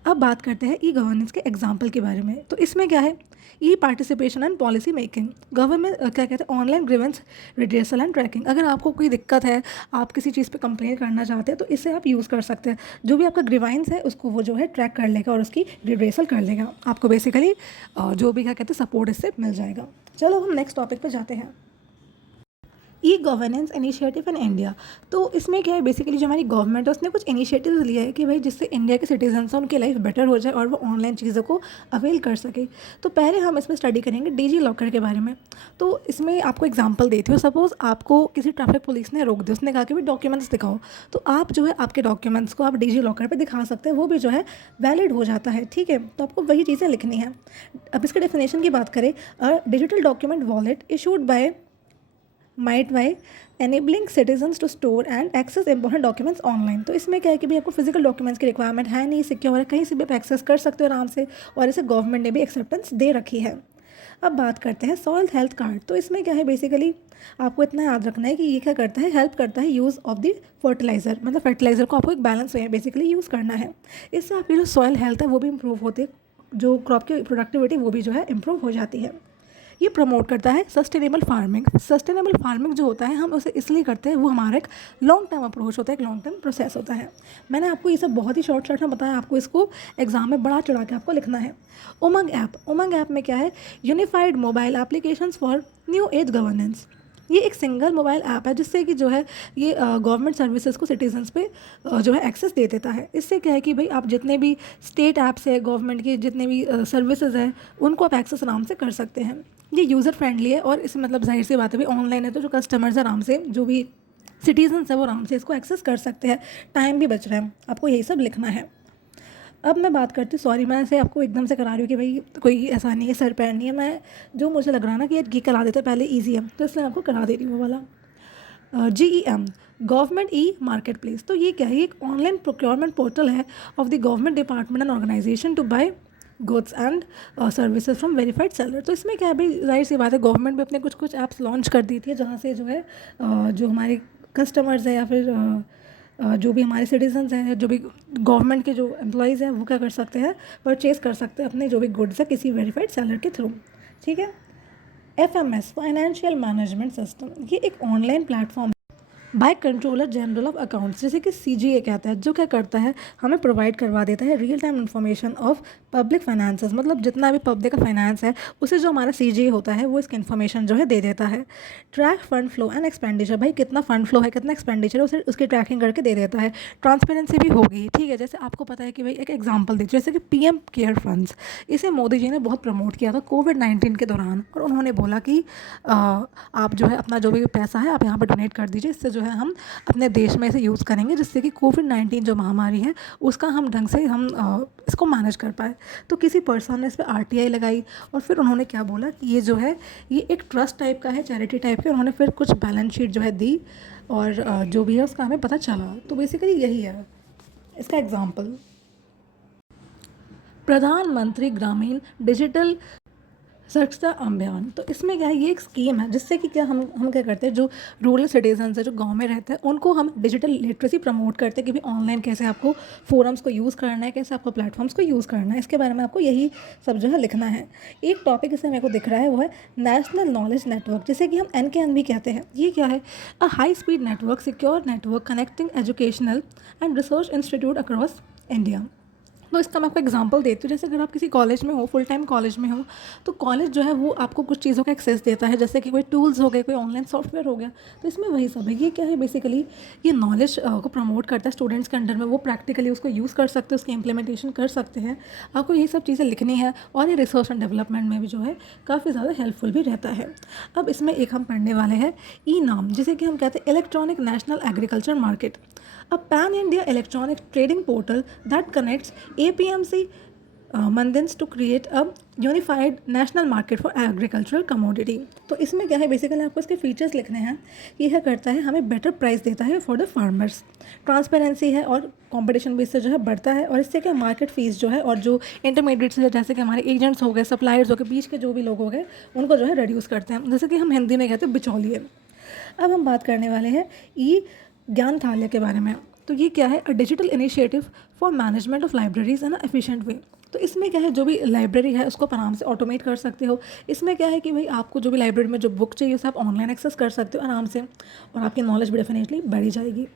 अब बात करते हैं ई गवर्नेंस के एग्जांपल के बारे में। तो इसमें क्या है, e participation and policy making, government क्या कहते हैं, online grievance redressal and tracking. अगर आपको कोई दिक्कत है, आप किसी चीज़ पे कंप्लेन करना चाहते हैं तो इसे आप यूज़ कर सकते हैं। जो भी आपका ग्रीवाइंस है उसको वो जो है ट्रैक कर लेगा और उसकी रिड्रेसल कर लेगा। आपको बेसिकली जो भी क्या कहते हैं सपोर्ट इससे मिल जाएगा। चलो हम नेक्स्ट टॉपिक पे जाते हैं, e governance initiative in India. तो इसमें क्या है, बेसिकली जो हमारी गवर्नमेंट है उसने कुछ इनिशिएटिव लिया है कि भाई जिससे इंडिया के सिटीजन्स हैं उनकी लाइफ बेटर हो जाए और वो ऑनलाइन चीज़ों को अवेल कर सके। तो पहले हम इसमें स्टडी करेंगे डिजी लॉकर के बारे में। तो इसमें आपको एग्जांपल देती हूँ। सपोज़ आपको किसी ट्रैफिक पुलिस ने रोक दिया, उसने कहा कि भाई डॉक्यूमेंट्स दिखाओ, तो आप जो है आपके डॉक्यूमेंट्स को आप डिजी लॉकर पर दिखा सकते हैं, वो भी जो है वैलिड हो जाता है, ठीक है। तो आपको वही चीज़ें लिखनी है। अब इसके डेफिनेशन की बात करें, digital document wallet issued by MITY enabling citizens to store and access important documents online। तो इसमें क्या है कि भाई आपको फिजिकल डॉक्यूमेंट्स की रिक्वायरमेंट है नहीं, सिक्योर है, कहीं से भी आप एक्सेस कर सकते हो आराम से, और इसे गवर्नमेंट ने भी एक्सेप्टेंस दे रखी है। अब बात करते हैं सॉइल हेल्थ कार्ड। तो इसमें क्या है, बेसिकली आपको इतना याद रखना है कि ये क्या करता है, हेल्प करता है यूज़ ऑफ द फर्टिलाइज़र, मतलब फर्टिलाइज़र को आपको एक बैलेंस वे में बेसिकली यूज़ करना है। इससे आपकी जो सॉइल हेल्थ है वो भी इम्प्रूव होती है, जो क्रॉप की प्रोडक्टिविटी वो भी जो है इम्प्रूव हो जाती है। ये प्रमोट करता है सस्टेनेबल फार्मिंग। सस्टेनेबल फार्मिंग जो होता है हम उसे इसलिए करते हैं, वो हमारा एक लॉन्ग टर्म अप्रोच होता है, एक लॉन्ग टर्म प्रोसेस होता है। मैंने आपको ये सब बहुत ही शॉर्ट में बताया, आपको इसको एग्जाम में बढ़ा चढ़ा के आपको लिखना है। उमंग ऐप में क्या है, unified mobile applications for new age governance. ये एक सिंगल मोबाइल ऐप है जिससे कि जो है ये गवर्नमेंट सर्विसेज को सिटीजन्स पे जो है एक्सेस दे देता है। इससे क्या है कि भाई आप जितने भी स्टेट ऐप्स है, गवर्नमेंट की जितने भी सर्विसेज हैं, उनको आप एक्सेस आराम से कर सकते हैं। ये यूज़र फ्रेंडली है और इसमें मतलब जाहिर सी बात है भाई ऑनलाइन है तो जो कस्टमर्स आराम से, जो भी सिटीजन्स है वो आराम से इसको एक्सेस कर सकते हैं। टाइम भी बच रहा है, आपको यही सब लिखना है। अब मैं बात करती हूँ, सॉरी मैं ऐसे आपको एकदम से करा रही हूँ कि भाई कोई ऐसा नहीं है, सर पैर नहीं है, मैं जो मुझे लग रहा है ना कि यार ये करा देते पहले ईजी है तो इसलिए आपको करा दे रही हूँ वो वाला। GEM government e marketplace. तो ये क्या है, एक ऑनलाइन प्रोक्योरमेंट पोर्टल है of the government department and organisation to buy goods and services from verified seller. तो इसमें क्या है भाई, जाहिर सी बात है गवर्नमेंट भी अपने कुछ ऐप्स लॉन्च कर दी थी जहाँ से जो है जो हमारे कस्टमर्स है या फिर जो भी हमारे सिटीजन्स हैं, जो भी गवर्नमेंट के जो एम्प्लॉयज़ हैं वो क्या कर सकते हैं, परचेज़ कर सकते हैं अपने जो भी गुड्स है किसी वेरीफाइड सेलर के थ्रू, ठीक है। FMS फाइनेंशियल मैनेजमेंट सिस्टम, ये एक online platform bye controller general of accounts, जैसे कि सीजीए कहता है, जो क्या करता है, हमें प्रोवाइड करवा देता है real time information of public finances, मतलब जितना भी पब्लिक का फाइनेंस है उसे जो हमारा सीजीए होता है वो इसकी इन्फॉर्मेशन जो है दे देता है। Track fund flow and expenditure, भाई कितना फंड फ्लो है, कितना एक्सपेंडिचर है, उसे उसकी ट्रैकिंग करके दे देता है। ट्रांसपेरेंसी भी होगी, ठीक है। जैसे आपको पता है कि भाई एक एग्जाम्पल दीजिए, जैसे कि पीएम केयर फंड्स, इसे मोदी जी ने बहुत प्रमोट किया था कोविड-19 के दौरान, और उन्होंने बोला कि आप जो है अपना जो भी पैसा है आप यहाँ पर डोनेट कर दीजिए, इससे जो है हम अपने देश में इसे यूज़ करेंगे, जिससे कि कोविड-19 जो महामारी है उसका हम ढंग से हम इसको मैनेज कर पाए। तो किसी पर्सन ने इस पर आरटीआई लगाई, और फिर उन्होंने क्या बोला कि ये जो है ये एक ट्रस्ट टाइप का है, चैरिटी टाइप का। उन्होंने फिर कुछ बैलेंस शीट जो है दी, और जो भी है उसका हमें पता चला। तो बेसिकली यही है इसका एग्जाम्पल। प्रधानमंत्री ग्रामीण डिजिटल साक्षरता अभियान, तो इसमें क्या है, ये एक स्कीम है जिससे कि क्या हम क्या करते हैं, जो रूरल सिटीजन्स है, जो गांव में रहते हैं, उनको हम डिजिटल लिटरेसी प्रमोट करते हैं कि भाई ऑनलाइन कैसे आपको फोरम्स को यूज़ करना है, कैसे आपको प्लेटफॉर्म्स को यूज़ करना है, इसके बारे में आपको यही सब जो है लिखना है। एक टॉपिक इसमें मेरे को दिख रहा है वो है नेशनल नॉलेज नेटवर्क, जिसे कि हम NKN भी कहते हैं। ये क्या है, a high speed network, secure network connecting educational and research institute across India. तो इसका मैं आपको एग्जांपल देती हूँ। जैसे अगर आप किसी कॉलेज में हो, फुल टाइम कॉलेज में हो, तो कॉलेज जो है वो आपको कुछ चीज़ों का एक्सेस देता है, जैसे कि कोई टूल्स हो गए, कोई ऑनलाइन सॉफ्टवेयर हो गया। तो इसमें वही सब है। ये क्या है, बेसिकली ये नॉलेज को प्रमोट करता है स्टूडेंट्स के अंडर में, वो प्रैक्टिकली उसको यूज़ कर सकते हैं, उसकी इम्प्लीमेंटेशन कर सकते हैं। आपको यही सब चीज़ें लिखनी है, और ये रिसर्च एंड डेवलपमेंट में भी जो है काफ़ी ज़्यादा हेल्पफुल भी रहता है। अब इसमें एक हम पढ़ने वाले हैं ई-नाम, जिसे कि हम कहते हैं electronic national agriculture market, a pan-India electronic trading portal that connects APMC mandis to create a unified national market for agricultural commodity. तो इसमें क्या है, बेसिकली आपको इसके फीचर्स लिखने हैं। ये क्या करता है, हमें बेटर प्राइस देता है फॉर द फार्मर्स, ट्रांसपेरेंसी है, और कंपटीशन भी इससे जो है बढ़ता है। और इससे क्या मार्केट फीस जो है, और जो इंटरमीडिएट्स है, जैसे कि हमारे एजेंट्स हो गए, सप्लायर्स हो गए, बीच के जो भी लोग हो गए, उनको जो है रिड्यूस करते हैं, जैसे कि हम हिंदी में कहते हैं बिचौलिए। अब हम बात करने वाले हैं ई ज्ञानथालय के बारे में। तो ये क्या है, a digital initiative for management of libraries in a efficient way. तो इसमें क्या है, जो भी लाइब्रेरी है उसको आप आराम से ऑटोमेट कर सकते हो। इसमें क्या है कि भाई आपको जो भी लाइब्रेरी में जो बुक चाहिए उसे आप ऑनलाइन एक्सेस कर सकते हो आराम से, और आपकी नॉलेज भी डेफिनेटली बढ़ी जाएगी।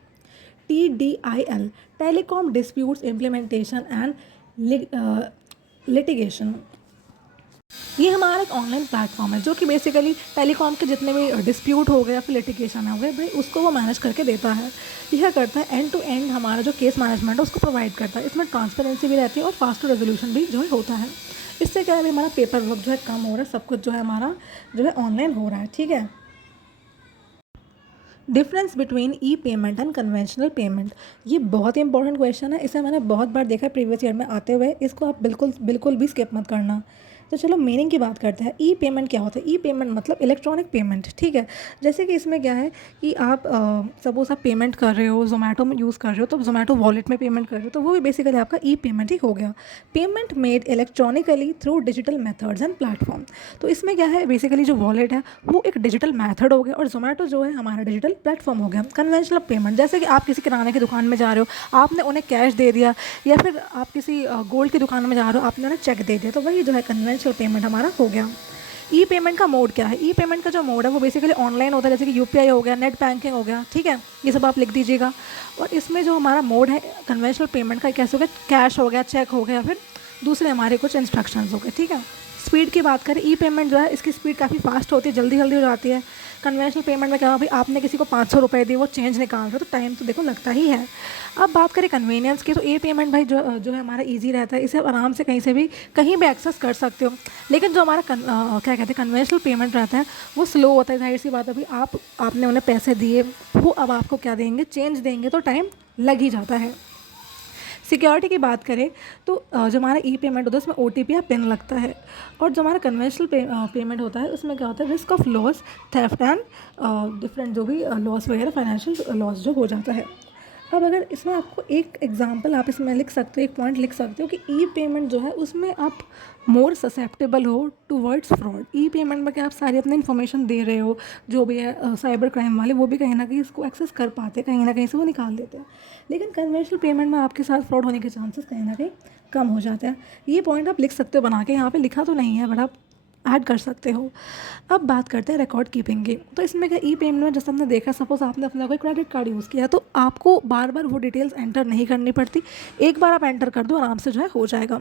TDIL, telecom disputes implementation and litigation. ये हमारा एक ऑनलाइन प्लेटफॉर्म है जो कि बेसिकली टेलीकॉम के जितने भी डिस्प्यूट हो गए या फिर लिटिगेशन हो गए, भाई उसको वो मैनेज करके देता है। यह करता है एंड टू एंड हमारा जो केस मैनेजमेंट है उसको प्रोवाइड करता है। इसमें ट्रांसपेरेंसी भी रहती है और फास्टर रेजोल्यूशन भी जो है होता है। इससे क्या है, हमारा पेपर वर्क जो है कम हो रहा है, सब कुछ जो है हमारा जो है ऑनलाइन हो रहा है, ठीक है। Difference between E payment and conventional payment, ये बहुत ही इंपॉर्टेंट क्वेश्चन है। इसे मैंने बहुत बार देखा है प्रीवियस ईयर में आते हुए, इसको आप बिल्कुल भी स्किप मत करना। तो चलो मीनिंग की बात करते हैं। ई पेमेंट क्या होता है, ई पेमेंट मतलब इलेक्ट्रॉनिक पेमेंट, ठीक है। जैसे कि इसमें क्या है कि आप सपोज आप पेमेंट कर रहे हो, जोमेटो में यूज़ कर रहे हो, तो जोमेटो वॉलेट में पेमेंट कर रहे हो, तो वो भी बेसिकली आपका ई पेमेंट ही हो गया। Payment made electronically through digital methods and platform. तो इसमें क्या है, बेसिकली जो वॉलेट है वो एक डिजिटल मैथड हो गया, और जोमेटो जो है हमारा डिजिटल प्लेटफॉर्म हो गया। कन्वेंशनल पेमेंट, जैसे कि आप किसी किराने की दुकान में जा रहे हो, आपने उन्हें कैश दे दिया, या फिर आप किसी गोल्ड की दुकान में जा रहे हो, आपने उन्हें चेक दे दिया, तो वही जो है कन्वेंशनल पेमेंट हमारा हो गया। ई पेमेंट का मोड क्या है, ई पेमेंट का जो मोड है वो बेसिकली ऑनलाइन होता है, जैसे कि यूपीआई हो गया, नेट बैंकिंग हो गया, ठीक है, ये सब आप लिख दीजिएगा। और इसमें जो हमारा मोड है कन्वेंशनल पेमेंट का, कैसे हो गया, कैश हो गया, चेक हो गया, फिर दूसरे हमारे कुछ इंस्ट्रक्शंस हो गए, ठीक है। स्पीड की बात करें, ई पेमेंट जो है इसकी स्पीड काफ़ी फास्ट होती है, जल्दी हो जाती है। कन्वेंशनल पेमेंट में क्या हुआ, भाई आपने किसी को 500 रुपये दिए, वो चेंज निकाल रहे हो, तो टाइम तो देखो लगता ही है। अब बात करें कन्वीनियंस की, तो ये पेमेंट भाई जो है हमारा इजी रहता है, इसे आप आराम से कहीं भी एक्सेस कर सकते हो। लेकिन जो हमारा क्या कहते हैं कन्वेंशनल पेमेंट रहता है वो स्लो होता है, जाहिर सी बात है। अभी आपने उन्हें पैसे दिए, वो अब आपको क्या देंगे, चेंज देंगे, तो टाइम लग ही जाता है। सिक्योरिटी की बात करें तो जो हमारा ई पेमेंट होता है उसमें OTP या पिन लगता है, और जो हमारा कन्वेंशनल पेमेंट होता है उसमें क्या होता है, risk of loss, theft and different जो भी लॉस वगैरह, फाइनेंशियल लॉस जो हो जाता है। अब अगर इसमें आपको एक एग्जांपल आप इसमें लिख सकते हो, एक पॉइंट लिख सकते हो कि ई पेमेंट जो है उसमें आप मोर ससेप्टेबल हो टूवर्ड्स फ्रॉड। ई पेमेंट में क्या आप सारी अपनी इन्फॉर्मेशन दे रहे हो, जो भी है साइबर क्राइम वाले वो भी कहीं ना कहीं इसको एक्सेस कर पाते हैं, कहीं ना कहीं से वो निकाल देते हैं। लेकिन कन्वेंशनल पेमेंट में आपके साथ फ्रॉड होने के चांसेस कहीं ना कहीं कम हो जाते हैं। ये पॉइंट आप लिख सकते हो बना के, यहाँ पे लिखा तो नहीं है बट आप ऐड कर सकते हो। अब बात करते हैं रिकॉर्ड कीपिंग की। तो इसमें क्या, ई पेमेंट में जैसे हमने देखा, सपोज आपने अपना कोई क्रेडिट कार्ड यूज़ किया तो आपको बार बार वो डिटेल्स एंटर नहीं करनी पड़ती, एक बार आप एंटर कर दो आराम से जो है हो जाएगा।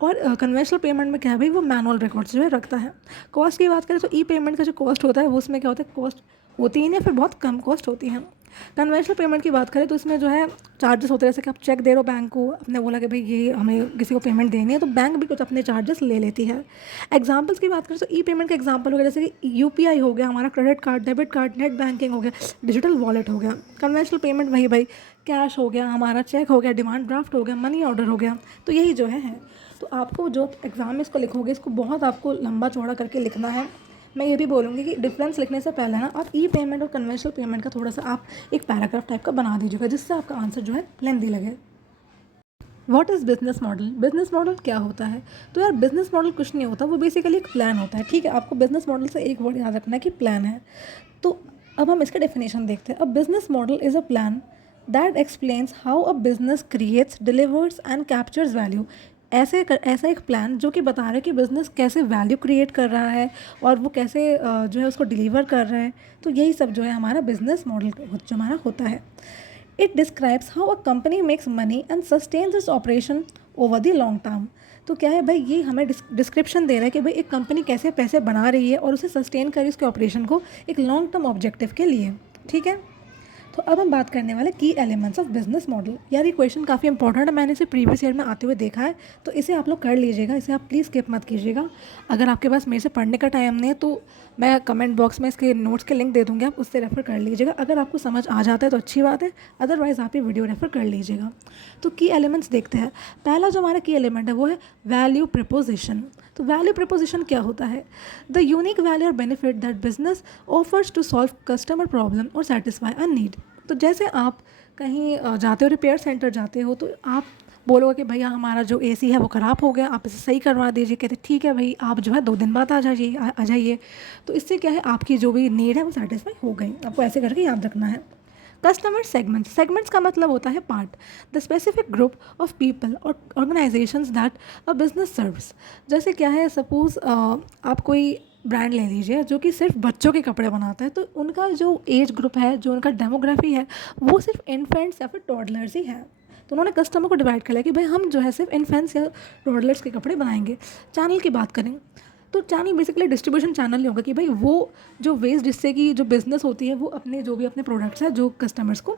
और कन्वेंशनल पेमेंट में क्या है भाई, वो मैनुअल रिकॉर्ड्स जो है रखता है। कॉस्ट की बात करें तो ई पेमेंट का जो कॉस्ट होता है वो उसमें क्या होता है, कॉस्ट होती ही नहीं, फिर बहुत कम कॉस्ट होती है। कन्वेंशनल पेमेंट की बात करें तो इसमें जो है चार्जेस होते हैं, जैसे कि आप चेक दे रहे हो बैंक को, आपने बोला कि भाई ये हमें किसी को पेमेंट देनी है, तो बैंक भी कुछ अपने चार्जेस ले लेती है। एग्जांपल्स की बात करें तो ई पेमेंट का एग्जांपल हो गया जैसे कि यूपीआई हो गया, हमारा credit card, debit card, net banking हो गया, डिजिटल वॉलेट हो गया। कन्वेंशनल पेमेंट वही भाई कैश हो गया, हमारा चेक हो गया, डिमांड ड्राफ्ट हो गया, मनी ऑर्डर हो गया। तो यही जो है। तो आपको जो एग्ज़ाम में इसको लिखोगे, इसको बहुत आपको लंबा चौड़ा करके लिखना है। मैं ये भी बोलूँगी कि डिफरेंस लिखने से पहले ना आप ई पेमेंट और कन्वेंशनल पेमेंट का थोड़ा सा आप एक पैराग्राफ टाइप का बना दीजिएगा, जिससे आपका आंसर जो है लेंथी लगे। What is business model? Business model क्या होता है? तो यार बिजनेस मॉडल कुछ नहीं होता, वो बेसिकली एक प्लान होता है। ठीक है, आपको बिजनेस मॉडल से एक वर्ड याद रखना है कि प्लान है। तो अब हम इसका डेफिनेशन देखते हैं। A business model is a plan that explains how a business creates, delivers and captures value. ऐसा एक प्लान जो कि बता रहा है कि बिज़नेस कैसे वैल्यू क्रिएट कर रहा है और वो कैसे जो है उसको डिलीवर कर रहा है। तो यही सब जो है हमारा बिजनेस मॉडल जो हमारा होता है। It describes how a company makes money and sustains its operation over the long term. तो क्या है भाई, ये हमें डिस्क्रिप्शन दे रहा है कि भाई एक कंपनी कैसे पैसे बना रही है और उसे सस्टेन करे उसके ऑपरेशन को एक लॉन्ग टर्म ऑब्जेक्टिव के लिए। ठीक है, तो अब हम बात करने वाले की एलिमेंट्स ऑफ बिजनेस मॉडल। यार ये क्वेश्चन काफ़ी इंपॉर्टेंट है, मैंने इसे प्रीवियस ईयर में आते हुए देखा है, तो इसे आप लोग कर लीजिएगा, इसे आप प्लीज़ स्किप मत कीजिएगा। अगर आपके पास मेरे से पढ़ने का टाइम नहीं है तो मैं कमेंट बॉक्स में इसके नोट्स के लिंक दे दूँगी, आप उससे रेफर कर लीजिएगा। अगर आपको समझ आ जाता है तो अच्छी बात है, अदरवाइज़ आप ये वीडियो रेफर कर लीजिएगा। तो की एलिमेंट्स देखते हैं। पहला जो हमारा की एलिमेंट है वो है वैल्यू प्रपोजिशन। तो वैल्यू प्रपोजिशन क्या होता है? द यूनिक वैल्यू और benefit that business offers to solve customer problem और सेटिस्फाई अ नीड। तो जैसे आप कहीं जाते हो, रिपेयर सेंटर जाते हो, तो आप बोलोगे कि भैया हमारा जो एसी है वो ख़राब हो गया, आप इसे सही करवा दीजिए। कहते ठीक है भाई, आप जो है 2 दिन बाद आ जाइए। तो इससे क्या है, आपकी जो भी नीड है वो सेटिस्फाई हो गई। आपको ऐसे करके याद रखना है। कस्टमर सेगमेंट्स का मतलब होता है part, the specific group of people और organisations that a business serves. जैसे क्या है, सपोज़ आप कोई ब्रांड ले लीजिए जो कि सिर्फ बच्चों के कपड़े बनाता है, तो उनका जो एज ग्रुप है, जो उनका डेमोग्राफी है, वो सिर्फ इन्फेंट्स या फिर टॉडलर्स ही है। तो उन्होंने कस्टमर को डिवाइड कर लिया कि भाई हम जो है सिर्फ इन्फेंट्स या टॉडलर्स के कपड़े बनाएंगे। चैनल की बात करें तो चैनल बेसिकली डिस्ट्रीब्यूशन चैनल ही होगा कि भाई वो जो वेज, जिससे कि जो बिज़नेस होती है वो अपने जो भी अपने प्रोडक्ट्स हैं जो कस्टमर्स को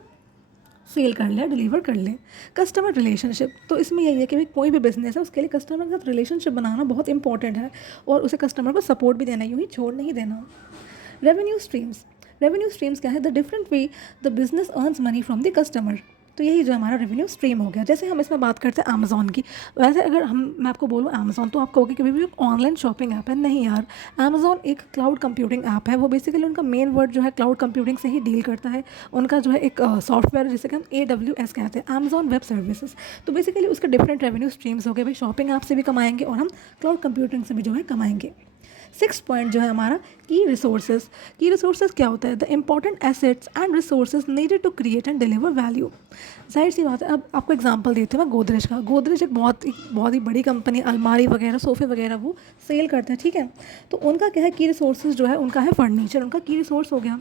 सेल कर ले, डिलीवर कर ले। कस्टमर रिलेशनशिप, तो इसमें यही है कि भाई कोई भी बिजनेस है उसके लिए कस्टमर के साथ रिलेशनशिप बनाना बहुत इंपॉर्टेंट है और उसे कस्टमर को सपोर्ट भी देना, यूँ ही छोड़ नहीं देना। रेवेन्यू स्ट्रीम्स क्या है? The different way the business earns money from the customer. तो यही जो हमारा रेवेन्यू स्ट्रीम हो गया। जैसे हम इसमें बात करते हैं अमेज़ॉन की, वैसे अगर मैं आपको बोलूँ अमेज़ॉन, तो आप कहोगे कि भाई एक ऑनलाइन शॉपिंग ऐप है। नहीं यार, अमेज़ॉन एक क्लाउड कंप्यूटिंग ऐप है। वो बेसिकली उनका मेन वर्ड जो है क्लाउड कंप्यूटिंग से ही डील करता है। उनका जो है एक सॉफ्टवेयर जिसे कि हम AWS कहते हैं, अमेज़ॉन वेब सर्विसेज। तो बेसिकली उसके डिफरेंट रेवेन्यू स्ट्रीम्स हो गए। भाई शॉपिंग ऐप से भी कमाएंगे और हम क्लाउड कंप्यूटिंग से भी जो है कमाएंगे। 6 पॉइंट जो है हमारा की रिसोर्सेज क्या होता है? The important assets and resources needed to create and deliver value. जाहिर सी बात है, अब आपको एग्जांपल देती हूँ मैं गोदरेज का। गोदरेज एक बहुत ही बड़ी कंपनी, अलमारी वगैरह, सोफ़े वगैरह वो सेल करते हैं। ठीक है, तो उनका क्या है, की रिसोर्सेज जो है उनका है फर्नीचर, उनका की रिसोर्स हो गया।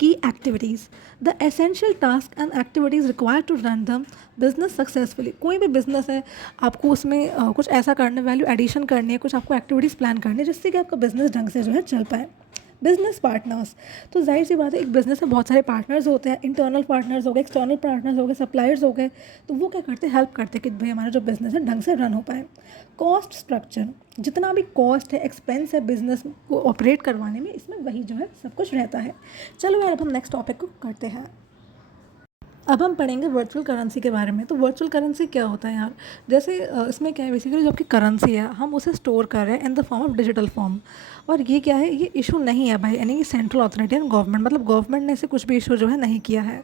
Key activities, the essential task and activities required to run the business successfully. कोई भी बिजनेस है, आपको उसमें कुछ ऐसा करना है, वैल्यू एडिशन करनी है, कुछ आपको एक्टिविटीज़ प्लान करनी है जिससे कि आपका बिजनेस ढंग से जो है चल पाए। बिजनेस पार्टनर्स, तो जाहिर सी बात है एक बिजनेस में बहुत सारे पार्टनर्स होते हैं। इंटरनल पार्टनर्स हो गए, एक्सटर्नल पार्टनर्स हो गए, सप्लायर्स हो गए। तो वो क्या करते हैं, हेल्प करते हैं कि भाई हमारा जो बिजनेस है ढंग से रन हो पाए। कॉस्ट स्ट्रक्चर, जितना भी कॉस्ट है, एक्सपेंस है बिजनेस को ऑपरेट करवाने में, इसमें वही जो है सब कुछ रहता है। चलो यार, अब हम नेक्स्ट टॉपिक को करते हैं। अब हम पढ़ेंगे वर्चुअल करेंसी के बारे में। तो वर्चुअल करेंसी क्या होता है यार? जैसे इसमें क्या है, बेसिकली जो आपकी करेंसी है हम उसे स्टोर कर रहे हैं इन the form of digital form. और ये क्या है, ये इशू नहीं है भाई यानी सेंट्रल अथॉरिटी एंड गवर्नमेंट, मतलब गवर्नमेंट ने इसे कुछ भी इशू जो है नहीं किया है।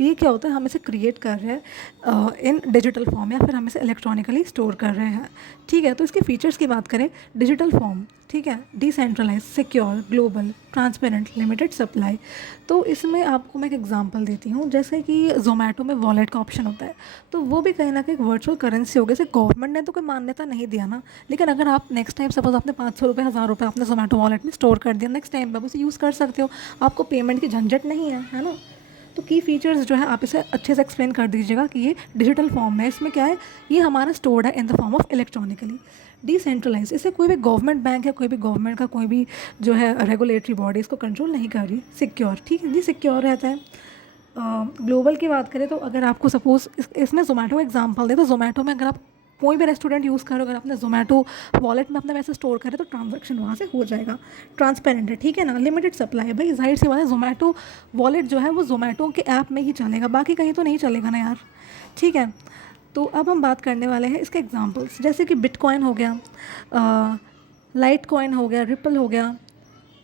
ये क्या होता है, हम इसे क्रिएट कर रहे हैं इन डिजिटल फॉर्म या फिर हम इसे इलेक्ट्रॉनिकली स्टोर कर रहे हैं। ठीक है, तो इसके फीचर्स की बात करें, डिजिटल फॉर्म, ठीक है, decentralise, secure, global, transparent, limited supply. तो इसमें आपको मैं एक एग्जांपल देती हूँ। जैसे कि ज़ोमैटो में वॉलेट का ऑप्शन होता है, तो वो भी कहीं ना कहीं एक वर्चुअल करेंसी हो गई। जैसे गवर्नमेंट ने तो कोई मान्यता नहीं दिया ना, लेकिन अगर आप नेक्स्ट टाइम सपोज आपने 500 रुपये 1000 रुपये आपने ज़ोमैटो वॉलेट में स्टोर कर दिया, नेक्स्ट टाइम आप उसे यूज़ कर सकते हो, आपको पेमेंट की झंझट नहीं है ना। तो की फीचर्स जो है आप इसे अच्छे से एक्सप्लेन कर दीजिएगा कि ये डिजिटल फॉर्म में, इसमें क्या है, ये हमारा स्टोर्ड है in the form of electronically. Decentralise, इसे कोई भी गवर्नमेंट बैंक या कोई भी गवर्नमेंट का कोई भी जो है रेगुलेटरी बॉडी इसको कंट्रोल नहीं कर रही। सिक्योर, ठीक है जी, सिक्योर रहता है। ग्लोबल की बात करें तो अगर आपको सपोज़ इसमें ज़ोमैटो एग्जांपल दे, तो ज़ोमैटो में अगर आप कोई भी रेस्टोरेंट यूज़ करो, अगर आपने ज़ोमैटो वॉलेट में अपना पैसे स्टोर करें तो ट्रांजैक्शन वहाँ से हो जाएगा। ट्रांसपेरेंट है, ठीक है ना, लिमिटेड सप्लाई है। भाई जाहिर सी बात है, ज़ोमैटो वॉलेट जो है वो ज़ोमैटो के ऐप में ही चलेगा, बाकी कहीं तो नहीं चलेगा ना यार, ठीक है। तो अब हम बात करने वाले हैं इसके एग्जांपल्स, जैसे कि बिटकॉइन हो गया, लाइट कॉइन हो गया, रिपल हो गया,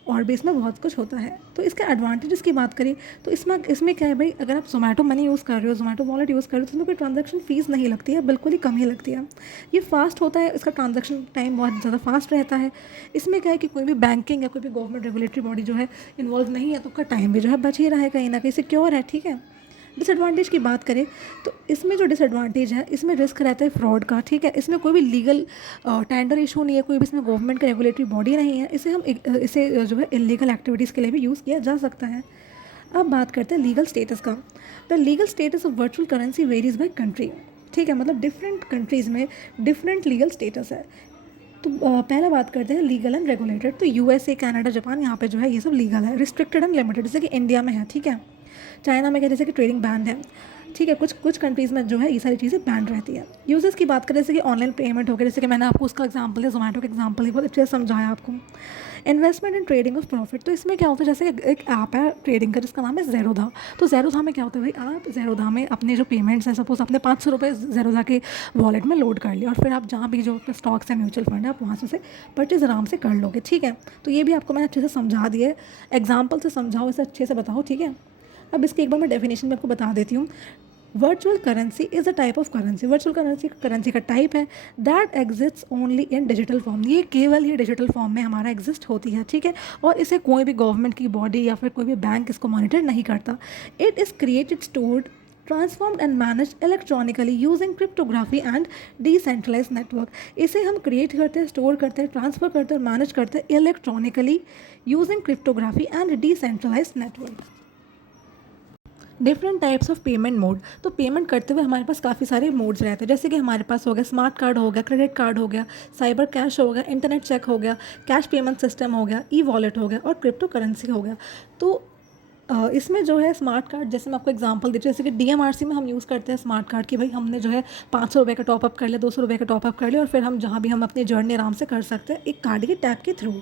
और भी इसमें बहुत कुछ होता है। तो इसके एडवांटेजेस की बात करें तो इसमें क्या है भाई, अगर आप ज़ोमैटो मनी यूज़ कर रहे हो, ज़ोमैटो वॉलेट यूज़ कर रहे हो, तो इसमें कोई ट्रांजैक्शन फ़ीस नहीं लगती है, बिल्कुल ही कम ही लगती है। ये फास्ट होता है, इसका ट्रांजैक्शन टाइम बहुत ज़्यादा फास्ट रहता है। इसमें क्या है कि कोई भी बैंकिंग या कोई भी गवर्नमेंट रेगुलेटरी बॉडी जो है इन्वॉल्व नहीं है, तो उसका टाइम भी जो है बच ही रहा है, कहीं ना कहीं सिक्योर है, ठीक है। डिसएडवांटेज की बात करें तो इसमें जो डिसएडवांटेज है, इसमें रिस्क रहता है फ्रॉड का, ठीक है। इसमें कोई भी लीगल टेंडर इशू नहीं है, कोई भी इसमें गवर्नमेंट का रेगुलेटरी बॉडी नहीं है, इसे जो है इलीगल एक्टिविटीज़ के लिए भी यूज़ किया जा सकता है। अब बात करते हैं लीगल स्टेटस का। The legal status of virtual currency varies by country, ठीक है, मतलब डिफरेंट कंट्रीज़ में डिफरेंट लीगल स्टेटस है। तो पहला बात करते हैं लीगल एंड रेगुलेटेड। तो यूएसए, कनाडा, जापान, यहाँ पे जो है ये सब लीगल है। रिस्ट्रिक्टेड एंड लिमिटेड, जैसे कि इंडिया में है, ठीक है। चाइना में क्या, जैसे कि ट्रेडिंग बैंड है, ठीक है। कुछ कंट्रीज़ में जो है ये सारी चीज़ें बैंड रहती है। यूजर्स की बात करें, जैसे कि ऑनलाइन पेमेंट हो गया, जैसे कि मैंने आपको उसका एग्जांपल दिया, ज़ोमैटो का एग्जांपल ही बहुत अच्छे से समझाया आपको। Investment and trading of profit, तो इसमें क्या होता है, जैसे एक ऐप है ट्रेडिंग का जिसका नाम है ज़ेरोधा। तो ज़ेरोधा में क्या होता है भाई, आप ज़ेरोधा में अपने जो पेमेंट्स हैं, सपोज आपने 500 रुपये ज़ेरोधा के वॉलेट में लोड कर लिया, और फिर आप जहाँ भी जो स्टॉक्स हैं, म्यूचुअल फंड है, आप वहाँ से परचेज आराम से कर लोगे, ठीक है। तो ये भी आपको मैंने अच्छे से समझा दिए, एग्जाम्पल से समझाओ, इसे अच्छे से बताओ, ठीक है। अब इसकी एक बार मैं डेफिनेशन में आपको बता देती हूँ। Virtual currency is a type of currency, virtual currency का टाइप है that exist only in digital form, ये केवल ही डिजिटल फॉर्म में हमारा एग्जिस्ट होती है, ठीक है। और इसे कोई भी गवर्नमेंट की बॉडी या फिर कोई भी बैंक इसको मॉनिटर नहीं करता। It is created, stored, transformed and manage electronically using cryptography and decentralise network. इसे हम क्रिएट करते हैं, स्टोर करते हैं, ट्रांसफ़र करते हैं और मैनेज करते हैं electronically using cryptography and decentralise network. Different types of payment mode, तो पेमेंट करते हुए हमारे पास काफ़ी सारे मोड्स रहते हैं, जैसे कि हमारे पास हो गया स्मार्ट कार्ड हो गया, क्रेडिट कार्ड हो गया, साइबर कैश हो गया, इंटरनेट चेक हो गया, कैश पेमेंट सिस्टम हो गया, ई वॉलेट हो गया और क्रिप्टो करेंसी हो गया। तो इसमें जो है स्मार्ट कार्ड, जैसे मैं आपको एग्जांपल देती हूँ, जैसे कि डीएमआरसी में हम यूज़ करते हैं स्मार्ट कार्ड की, भाई हमने जो है 500 रुपये का टॉपअप कर लिया, 200 रुपये का टॉपअप कर लिया, और फिर हम जहाँ भी हम अपनी जर्नी आराम से कर सकते हैं एक कार्ड के टैप के थ्रू।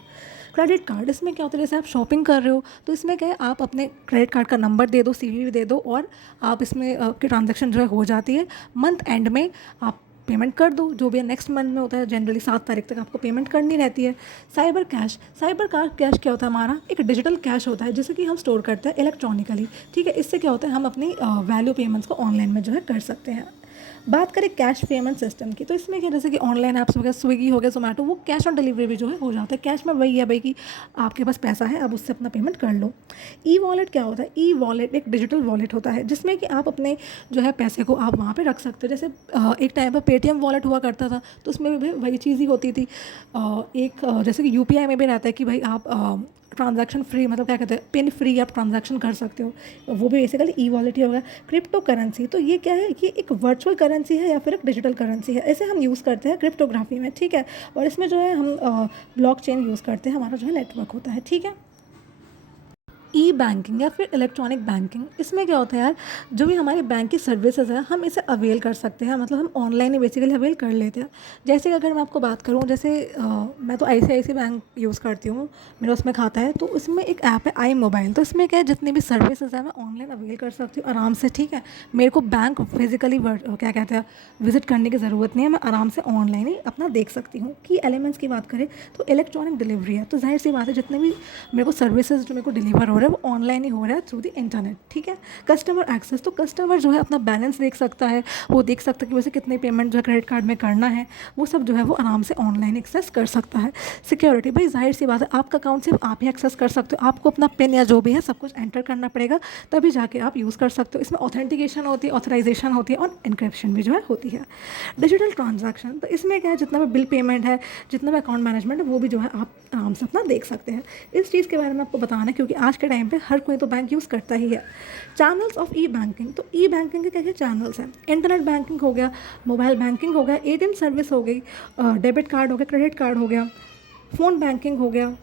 क्रेडिट कार्ड, इसमें क्या होता है, जैसे आप शॉपिंग कर रहे हो तो इसमें क्या है, आप अपने क्रेडिट कार्ड का नंबर दे दो, सीवीवी दे दो, और आप इसमें की ट्रांजैक्शन जो है हो जाती है। मंथ एंड में आप पेमेंट कर दो, जो भी नेक्स्ट मंथ में होता है, जनरली 7 तारीख तक आपको पेमेंट करनी रहती है। साइबर कैश, कैश क्या होता है, हमारा एक डिजिटल कैश होता है जिसे कि हम स्टोर करते हैं इलेक्ट्रॉनिकली, ठीक है। इससे क्या होता है, हम अपनी वैल्यू पेमेंट्स को ऑनलाइन में जो है कर सकते हैं। बात करें कैश पेमेंट सिस्टम की, तो इसमें क्या, जैसे कि ऑनलाइन ऐप्स हो गया, स्विगी हो गया, जोमेटो, वो कैश ऑन डिलीवरी भी जो है हो जाता है। कैश में वही है भाई कि आपके पास पैसा है, आप उससे अपना पेमेंट कर लो। ई वॉलेट क्या होता है, ई वॉलेट एक डिजिटल वॉलेट होता है जिसमें कि आप अपने जो है पैसे को आप वहाँ पे रख सकते हो। जैसे एक टाइम पर पेटीएम वॉलेट हुआ करता था, तो उसमें भी वही चीज़ ही होती थी। जैसे कि यूपीआई में भी रहता है कि भाई आप ट्रांजैक्शन फ्री, मतलब क्या कहते हैं, पिन फ्री आप ट्रांजैक्शन कर सकते हो, वो भी बेसिकली ई वॉलेट ही होगा। क्रिप्टो करेंसी, तो ये क्या है, ये एक वर्चुअल करेंसी है या फिर एक डिजिटल करेंसी है, इसे हम यूज़ करते हैं क्रिप्टोग्राफी में, ठीक है। और इसमें जो है हम ब्लॉकचेन यूज़ करते हैं, हमारा जो है नेटवर्क होता है, ठीक है। ई बैंकिंग या फिर इलेक्ट्रॉनिक बैंकिंग, इसमें क्या होता है यार, जो भी हमारी बैंक की सर्विसेज है हम इसे अवेल कर सकते हैं, मतलब हम ऑनलाइन ही बेसिकली अवेल कर लेते हैं। जैसे कि अगर मैं आपको बात करूँ, जैसे मैं तो ICICI बैंक यूज़ करती हूँ, मेरा उसमें खाता है, तो उसमें एक ऐप है आई मोबाइल, तो इसमें क्या है, जितनी भी सर्विसेज है मैं ऑनलाइन अवेल कर सकती हूँ आराम से, ठीक है। मेरे को बैंक फिजिकली क्या कहते हैं विजिट करने की ज़रूरत नहीं है, मैं आराम से ऑनलाइन ही अपना देख सकती हूँ। की एलिमेंट्स की बात करें तो इलेक्ट्रॉनिक डिलीवरी है, तो जाहिर सी बात है जितने भी मेरे को सर्विसेज जो मेरे को डिलीवर हो हो रहा है वो ऑनलाइन ही हो रहा है थ्रू द इंटरनेट, ठीक है। कस्टमर एक्सेस, तो कस्टमर जो है अपना बैलेंस देख सकता है, वो देख सकता है कि वैसे कितने पेमेंट जो है क्रेडिट कार्ड में करना है, वो सब जो है वो आराम से ऑनलाइन एक्सेस कर सकता है। सिक्योरिटी, भाई जाहिर सी बात है आपका अकाउंट सिर्फ आप ही एक्सेस कर सकते हो, आपको अपना पिन या जो भी है सब कुछ एंटर करना पड़ेगा, तभी जाके आप यूज़ कर सकते हो। इसमें ऑथेंटिकेशन होती है, ऑथराइजेशन होती है और इनक्रिप्शन भी जो है होती है। डिजिटल ट्रांजैक्शन, तो इसमें क्या है, जितना भी बिल पेमेंट है, जितना भी अकाउंट मैनेजमेंट है, वो भी जो है आप आराम से अपना देख सकते हैं। इस चीज़ के बारे में आपको बताना है क्योंकि आज के टाइम पे हर कोई तो बैंक यूज़ करता ही है। चैनल्स ऑफ ई बैंकिंग, तो ई बैंकिंग के क्या क्या चैनल्स हैं, इंटरनेट बैंकिंग हो गया, मोबाइल बैंकिंग हो गया, एटीएम सर्विस हो गई, डेबिट कार्ड हो गया, क्रेडिट कार्ड हो गया, फ़ोन बैंकिंग हो गया,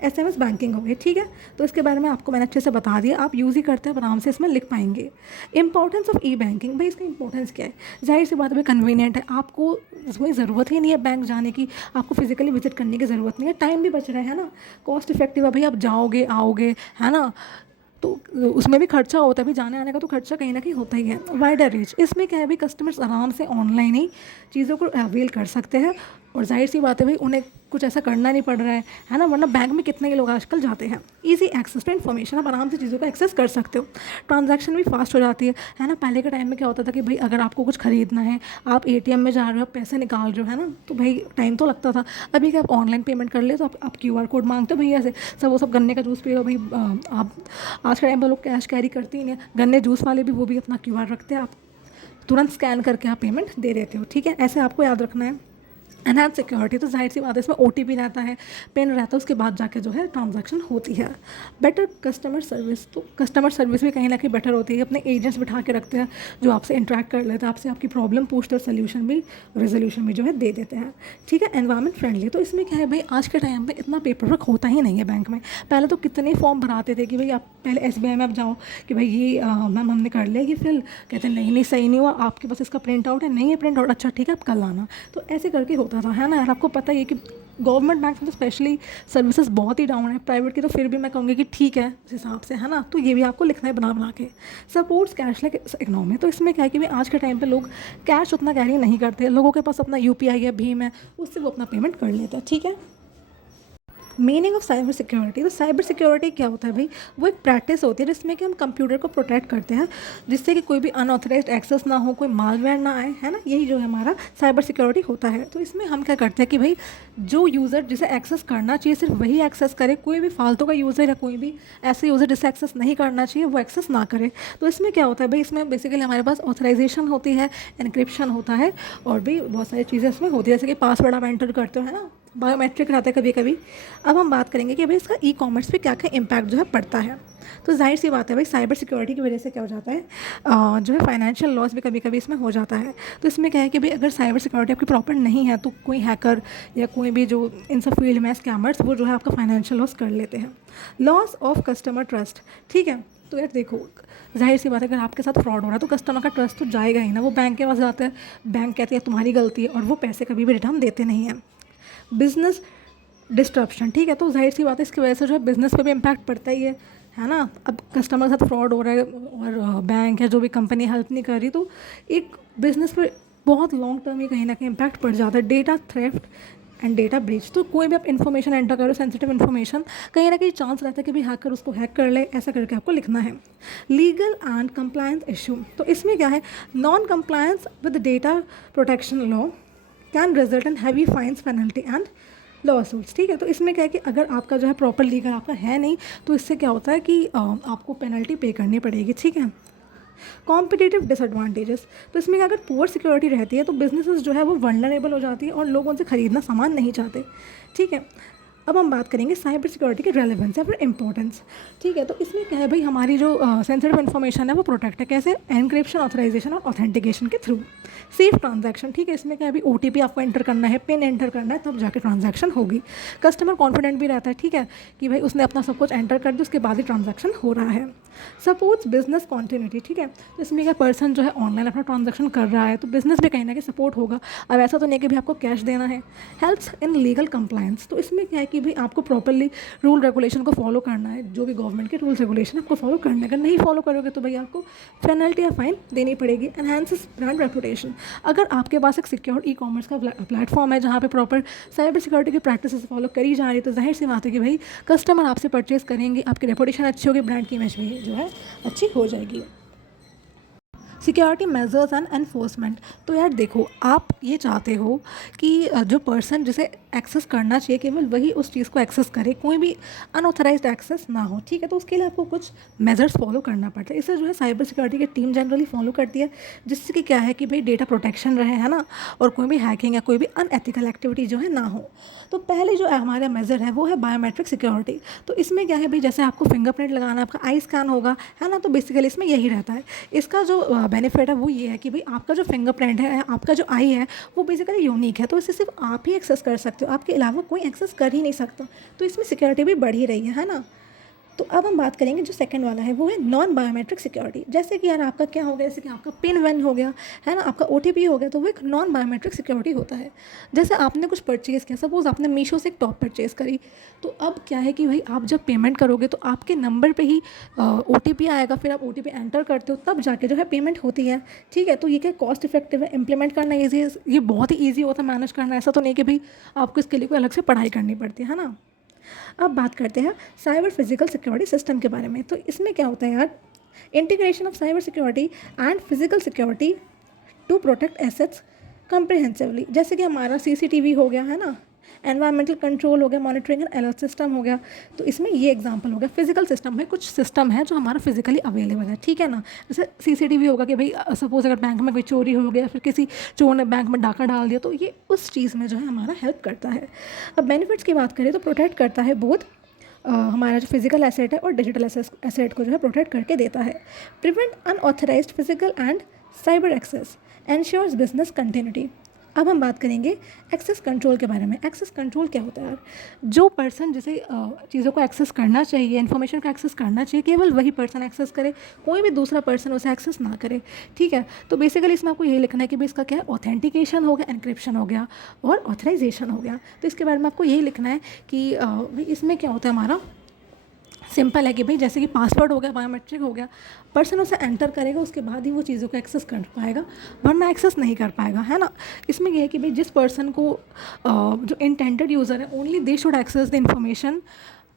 एसएमएस बैंकिंग हो गई, ठीक है। तो इसके बारे में आपको मैंने अच्छे से बता दिया, आप यूज़ ही करते हैं, आराम से इसमें लिख पाएंगे। इंपॉर्टेंस ऑफ ई बैंकिंग, भाई इसका इंपॉर्टेंस क्या है, जाहिर सी बात है भाई कन्वीनियंट है, आपको कोई ज़रूरत ही नहीं है बैंक जाने की, आपको फिजिकली विजिट करने की ज़रूरत नहीं है, टाइम भी बच रहा है ना, कॉस्ट इफेक्टिव है भाई, आप जाओगे आओगे, है ना, तो उसमें भी खर्चा होता है, भी जाने आने का तो खर्चा कहीं ना कहीं होता ही है। वाइडर रीच, इसमें क्या है भाई कस्टमर्स आराम से ऑनलाइन ही चीज़ों को अवेल कर सकते हैं, और जाहिर सी बात है भाई उन्हें कुछ ऐसा करना नहीं पड़ रहा है ना, वरना बैंक में कितने ही लोग आजकल जाते हैं। इजी एक्सेस टू इन्फॉर्मेशन, आप आराम से चीज़ों को एक्सेस कर सकते हो। ट्रांजैक्शन भी फास्ट हो जाती है ना। पहले के टाइम में क्या होता था कि भाई अगर आपको कुछ खरीदना है, आप एटीएम में जा रहे हो, आप पैसे निकाल रहे हो, है ना, तो भाई टाइम तो लगता था। अभी क्या आप ऑनलाइन पेमेंट कर ले तो आप क्यूआर कोड मांगते हो भैया से, सब वो सब गन्ने का जूस पी रहे हो भाई, आप आज के टाइम पर लोग कैश कैरी करते ही नहीं, गन्ने जूस वाले भी वो भी अपना क्यूआर रखते हैं, आप तुरंत स्कैन करके आप पेमेंट दे देते हो, ठीक है। ऐसे आपको याद रखना है। एनहांस सिक्योरिटी, तो जाहिर सी बात है इसमें ओटीपी रहता है, पिन रहता है, उसके बाद जाके जो है ट्रांजैक्शन होती है। बेटर कस्टमर सर्विस, तो कस्टमर सर्विस भी कहीं ना कहीं बेटर होती है, अपने एजेंट्स बिठा के रखते हैं जो आपसे इंटरेक्ट कर लेते हैं, आपसे आपकी प्रॉब्लम पूछते हैं, सोल्यूशन भी रेजोल्यूशन भी जो है दे देते हैं, ठीक है। एनवायरमेंट फ्रेंडली, तो इसमें क्या है भाई आज के टाइम पर इतना पेपर वर्क होता ही नहीं है बैंक में। पहले तो कितने फॉर्म भराते थे कि भाई आप पहले एसबीआई में आप जाओ कि भाई ये मैम हमने कर लिया, ये फिल कहते हैं नहीं नहीं सही नहीं हुआ, आपके पास इसका प्रिंट आउट है, नहीं है प्रिंट आउट, अच्छा ठीक है आप कल आना, तो ऐसे करके होता था, है ना यार। आपको पता ही है कि गवर्नमेंट बैंक में तो स्पेशली सर्विसेज बहुत ही डाउन है, प्राइवेट की तो फिर भी मैं कहूँगी कि ठीक है उस हिसाब से, है ना। तो ये भी आपको लिखना है बना बना के। सपोर्ट्स कैशलेस इकोनॉमी, तो इसमें क्या है कि भाई आज के टाइम पे लोग कैश उतना कैरी नहीं करते, लोगों के पास अपना यूपीआई है, भीम है, उससे वो अपना पेमेंट कर लेता है, ठीक है। मीनिंग ऑफ साइबर सिक्योरिटी, तो साइबर सिक्योरिटी क्या होता है भाई, वो एक प्रैक्टिस होती है जिसमें कि हम कंप्यूटर को प्रोटेक्ट करते हैं, जिससे कि कोई भी अनऑथराइज्ड एक्सेस ना हो, कोई मालवेयर ना आए, है ना, यही जो है हमारा साइबर सिक्योरिटी होता है। तो इसमें हम क्या करते हैं कि भाई जो यूज़र जिसे एक्सेस करना चाहिए सिर्फ वही एक्सेस करे, कोई भी फालतू का यूज़र या कोई भी ऐसे यूज़र जिसे एक्सेस नहीं करना चाहिए वो एक्सेस ना करे। तो इसमें क्या होता है भाई, इसमें बेसिकली हमारे पास ऑथराइजेशन होती है, इनक्रिप्शन होता है, और भी बहुत सारी चीज़ें इसमें होती है, जैसे कि पासवर्ड आप एंटर करते हो, है ना, बायोमेट्रिक रहता है कभी कभी। अब हम बात करेंगे कि भाई इसका ई कॉमर्स पे क्या क्या इम्पैक्ट जो है पड़ता है। तो जाहिर सी बात है भाई साइबर सिक्योरिटी की वजह से क्या हो जाता है, जो है फाइनेंशियल लॉस भी कभी कभी इसमें हो जाता है। तो इसमें क्या है कि भाई अगर साइबर सिक्योरिटी आपकी प्रॉपर नहीं है तो कोई हैकर या कोई भी जो इन सब फील्ड में स्कैमर्स वो जो है आपका फाइनेंशियल लॉस कर लेते हैं। लॉस ऑफ कस्टमर ट्रस्ट, ठीक है। तो यार देखो जाहिर सी बात है अगर आपके साथ फ्रॉड हो रहा है तो कस्टमर का ट्रस्ट तो जाएगा ही ना, वो बैंक के पास जाते हैं, बैंक कहते हैं तुम्हारी गलती है, और वो पैसे कभी भी रिटर्न देते नहीं हैं। बिजनेस डिस्ट्रप्शन, ठीक है। तो जाहिर सी बात है इसकी वजह से जो है बिज़नेस पे भी इम्पैक्ट पड़ता ही है ना। अब कस्टमर के साथ फ्रॉड हो रहा है और बैंक या जो भी कंपनी हेल्प नहीं कर रही, तो एक बिज़नेस पे बहुत लॉन्ग टर्म ही कहीं ना कहीं इम्पैक्ट पड़ जाता है। Data theft and data breach, तो कोई भी आप इन्फॉर्मेशन एंटर करो, सेंसिटिव इन्फॉर्मेशन, कहीं ना कहीं चांस रहता है कि भाई हैकर उसको हैक कर ले, ऐसा करके आपको लिखना है। लीगल एंड कंप्लायंस इशू, तो इसमें क्या है, non compliance with data protection law can result in heavy fines, penalty and lawsuits, ठीक है। तो इसमें क्या है कि अगर आपका जो है प्रॉपर लीगल आपका है नहीं, तो इससे क्या होता है कि आपको पेनल्टी पे करनी पड़ेगी, ठीक है। कॉम्पिटिटिव डिसएडवांटेजेस, तो इसमें अगर पुअर सिक्योरिटी रहती है तो बिजनेसेस जो है वो वल्नरेबल हो जाती है और लोग उनसे ख़रीदना सामान नहीं चाहते, ठीक है। अब हम बात करेंगे साइबर सिक्योरिटी की रेलेवेंस या फिर इंपॉर्टेंस, ठीक है। तो इसमें क्या है भाई हमारी जो सेंसिटिव इन्फॉर्मेशन है वो प्रोटेक्ट है, कैसे, एनक्रिप्शन, ऑथराइजेशन और ऑथेंटिकेशन के थ्रू। सेफ ट्रांजैक्शन, ठीक है। इसमें क्या है भाई ओटीपी आपको एंटर करना है, पिन एंटर करना है, तब जाके ट्रांजैक्शन होगी। कस्टमर कॉन्फिडेंट भी रहता है, ठीक है, कि भाई उसने अपना सब कुछ एंटर कर दिया उसके बाद ही ट्रांजैक्शन हो रहा है। सपोर्ट्स बिजनेस कॉन्टिन्यूटी, ठीक है। तो इसमें क्या पर्सन जो है ऑनलाइन अपना ट्रांजैक्शन कर रहा है तो बिजनेस भी कहीं ना कहीं सपोर्ट होगा। अब ऐसा तो नहीं कि भी आपको कैश देना है। हेल्प्स इन लीगल कंप्लायंस, तो इसमें क्या है कि कि भाई आपको प्रॉपरली रूल रेगुलेशन को फॉलो करना है, जो भी गवर्नमेंट के रूल्स रेगुलेशन आपको फॉलो करना है। अगर नहीं फॉलो करोगे तो भाई आपको पेनल्टी या फाइन देनी पड़ेगी। एनहांसेस ब्रांड रेपुटेशन, अगर आपके पास एक सिक्योर ई कॉमर्स का प्लेटफॉर्म है जहाँ पे प्रॉपर साइबर सिक्योरिटी की प्रैक्टिसेस फॉलो करी जा रही है, तो जाहिर सी बात है कि भाई कस्टमर आपसे परचेज करेंगे, आपकी रेपुटेशन अच्छी होगी, ब्रांड की इमेज भी जो है अच्छी हो जाएगी। सिक्योरिटी मेजर्स एंड एनफोर्समेंट, तो यार देखो, आप ये चाहते हो कि जो पर्सन जिसे एक्सेस करना चाहिए केवल वही उस चीज़ को एक्सेस करे, कोई भी अनऑथराइज्ड एक्सेस ना हो, ठीक है। तो उसके लिए आपको कुछ मेजर्स फॉलो करना पड़ता है। इसे जो है साइबर सिक्योरिटी की टीम जनरली फॉलो करती है, जिससे कि क्या है कि भाई डेटा प्रोटेक्शन रहे, है ना, और कोई भी हैकिंग या कोई भी अनएथिकल एक्टिविटी जो है ना हो। तो पहले जो हमारा मेजर है वो है बायोमेट्रिक सिक्योरिटी। तो इसमें क्या है भाई, जैसे आपको फिंगरप्रिंट लगाना, आपका आई स्कैन होगा, है ना, तो बेसिकली इसमें यही रहता है। इसका जो बेनिफिट है वो ये है कि भाई आपका जो फिंगरप्रिंट है, आपका जो आई है, वो बेसिकली यूनिक है, तो इसे सिर्फ आप ही एक्सेस कर सकते हो, आपके अलावा कोई एक्सेस कर ही नहीं सकता। तो इसमें सिक्योरिटी भी बढ़ ही रही है ना। तो अब हम बात करेंगे जो सेकंड वाला है वो है नॉन बायोमेट्रिक सिक्योरिटी। जैसे कि यार आपका क्या हो गया, जैसे कि आपका पिन वन हो गया, है ना, आपका OTP हो गया, तो वो एक नॉन बायोमेट्रिक सिक्योरिटी होता है। जैसे आपने कुछ परचेज़ किया, सपोज़ आपने मीशो से एक टॉप परचेज़ करी, तो अब क्या है कि भाई आप जब पेमेंट करोगे तो आपके नंबर पे ही OTP आएगा, फिर आप OTP एंटर करते हो, तब जाके जो है पेमेंट होती है, ठीक है। तो ये क्या कॉस्ट इफेक्टिव है, इंप्लीमेंट करना ईजी है, ये बहुत ही ईजी होता है मैनेज करना। ऐसा तो नहीं कि भाई आपको इसके लिए कोई अलग से पढ़ाई करनी पड़ती है ना। अब बात करते हैं साइबर फिजिकल सिक्योरिटी सिस्टम के बारे में। तो इसमें क्या होता है यार, integration of cyber security and physical security to protect assets comprehensively. जैसे कि हमारा CCTV हो गया, है ना, एनवायरमेंटल कंट्रोल हो गया, मॉनिटरिंग एंड अलर्ट सिस्टम हो गया। तो इसमें ये एग्जांपल हो गया फिजिकल सिस्टम में, कुछ सिस्टम है जो हमारा फिजिकली अवेलेबल है, ठीक है ना। जैसे CCTV होगा कि भाई सपोज अगर बैंक में कोई चोरी हो गया, फिर किसी चोर ने बैंक में डाका डाल दिया, तो ये उस चीज़ में जो है हमारा हेल्प करता है। अब बेनिफिट्स की बात करें तो प्रोटेक्ट करता है बोथ हमारा जो फिजिकल एसेट है और डिजिटल एसेट को जो है प्रोटेक्ट करके देता है। Prevent unauthorised physical and cyber access, ensures business continuity. अब हम बात करेंगे एक्सेस कंट्रोल के बारे में। एक्सेस कंट्रोल क्या होता है यार, जो पर्सन जिसे चीज़ों को एक्सेस करना चाहिए, इन्फॉर्मेशन को एक्सेस करना चाहिए, केवल वही पर्सन एक्सेस करे, कोई भी दूसरा पर्सन उसे एक्सेस ना करे, ठीक है। तो बेसिकली इसमें आपको यही लिखना है कि भाई इसका क्या है, ऑथेंटिकेशन हो गया, एनक्रिप्शन हो गया और ऑथराइजेशन हो गया। तो इसके बारे में आपको यही लिखना है कि भाई इसमें क्या होता है, हमारा सिंपल है कि भाई जैसे कि पासवर्ड हो गया, बायोमेट्रिक हो गया, पर्सन उसे एंटर करेगा, उसके बाद ही वो चीज़ों को एक्सेस कर पाएगा, वरना एक्सेस नहीं कर पाएगा, है ना। इसमें यह है कि भाई जिस पर्सन को जो इंटेंडेड यूज़र है, only they should access the information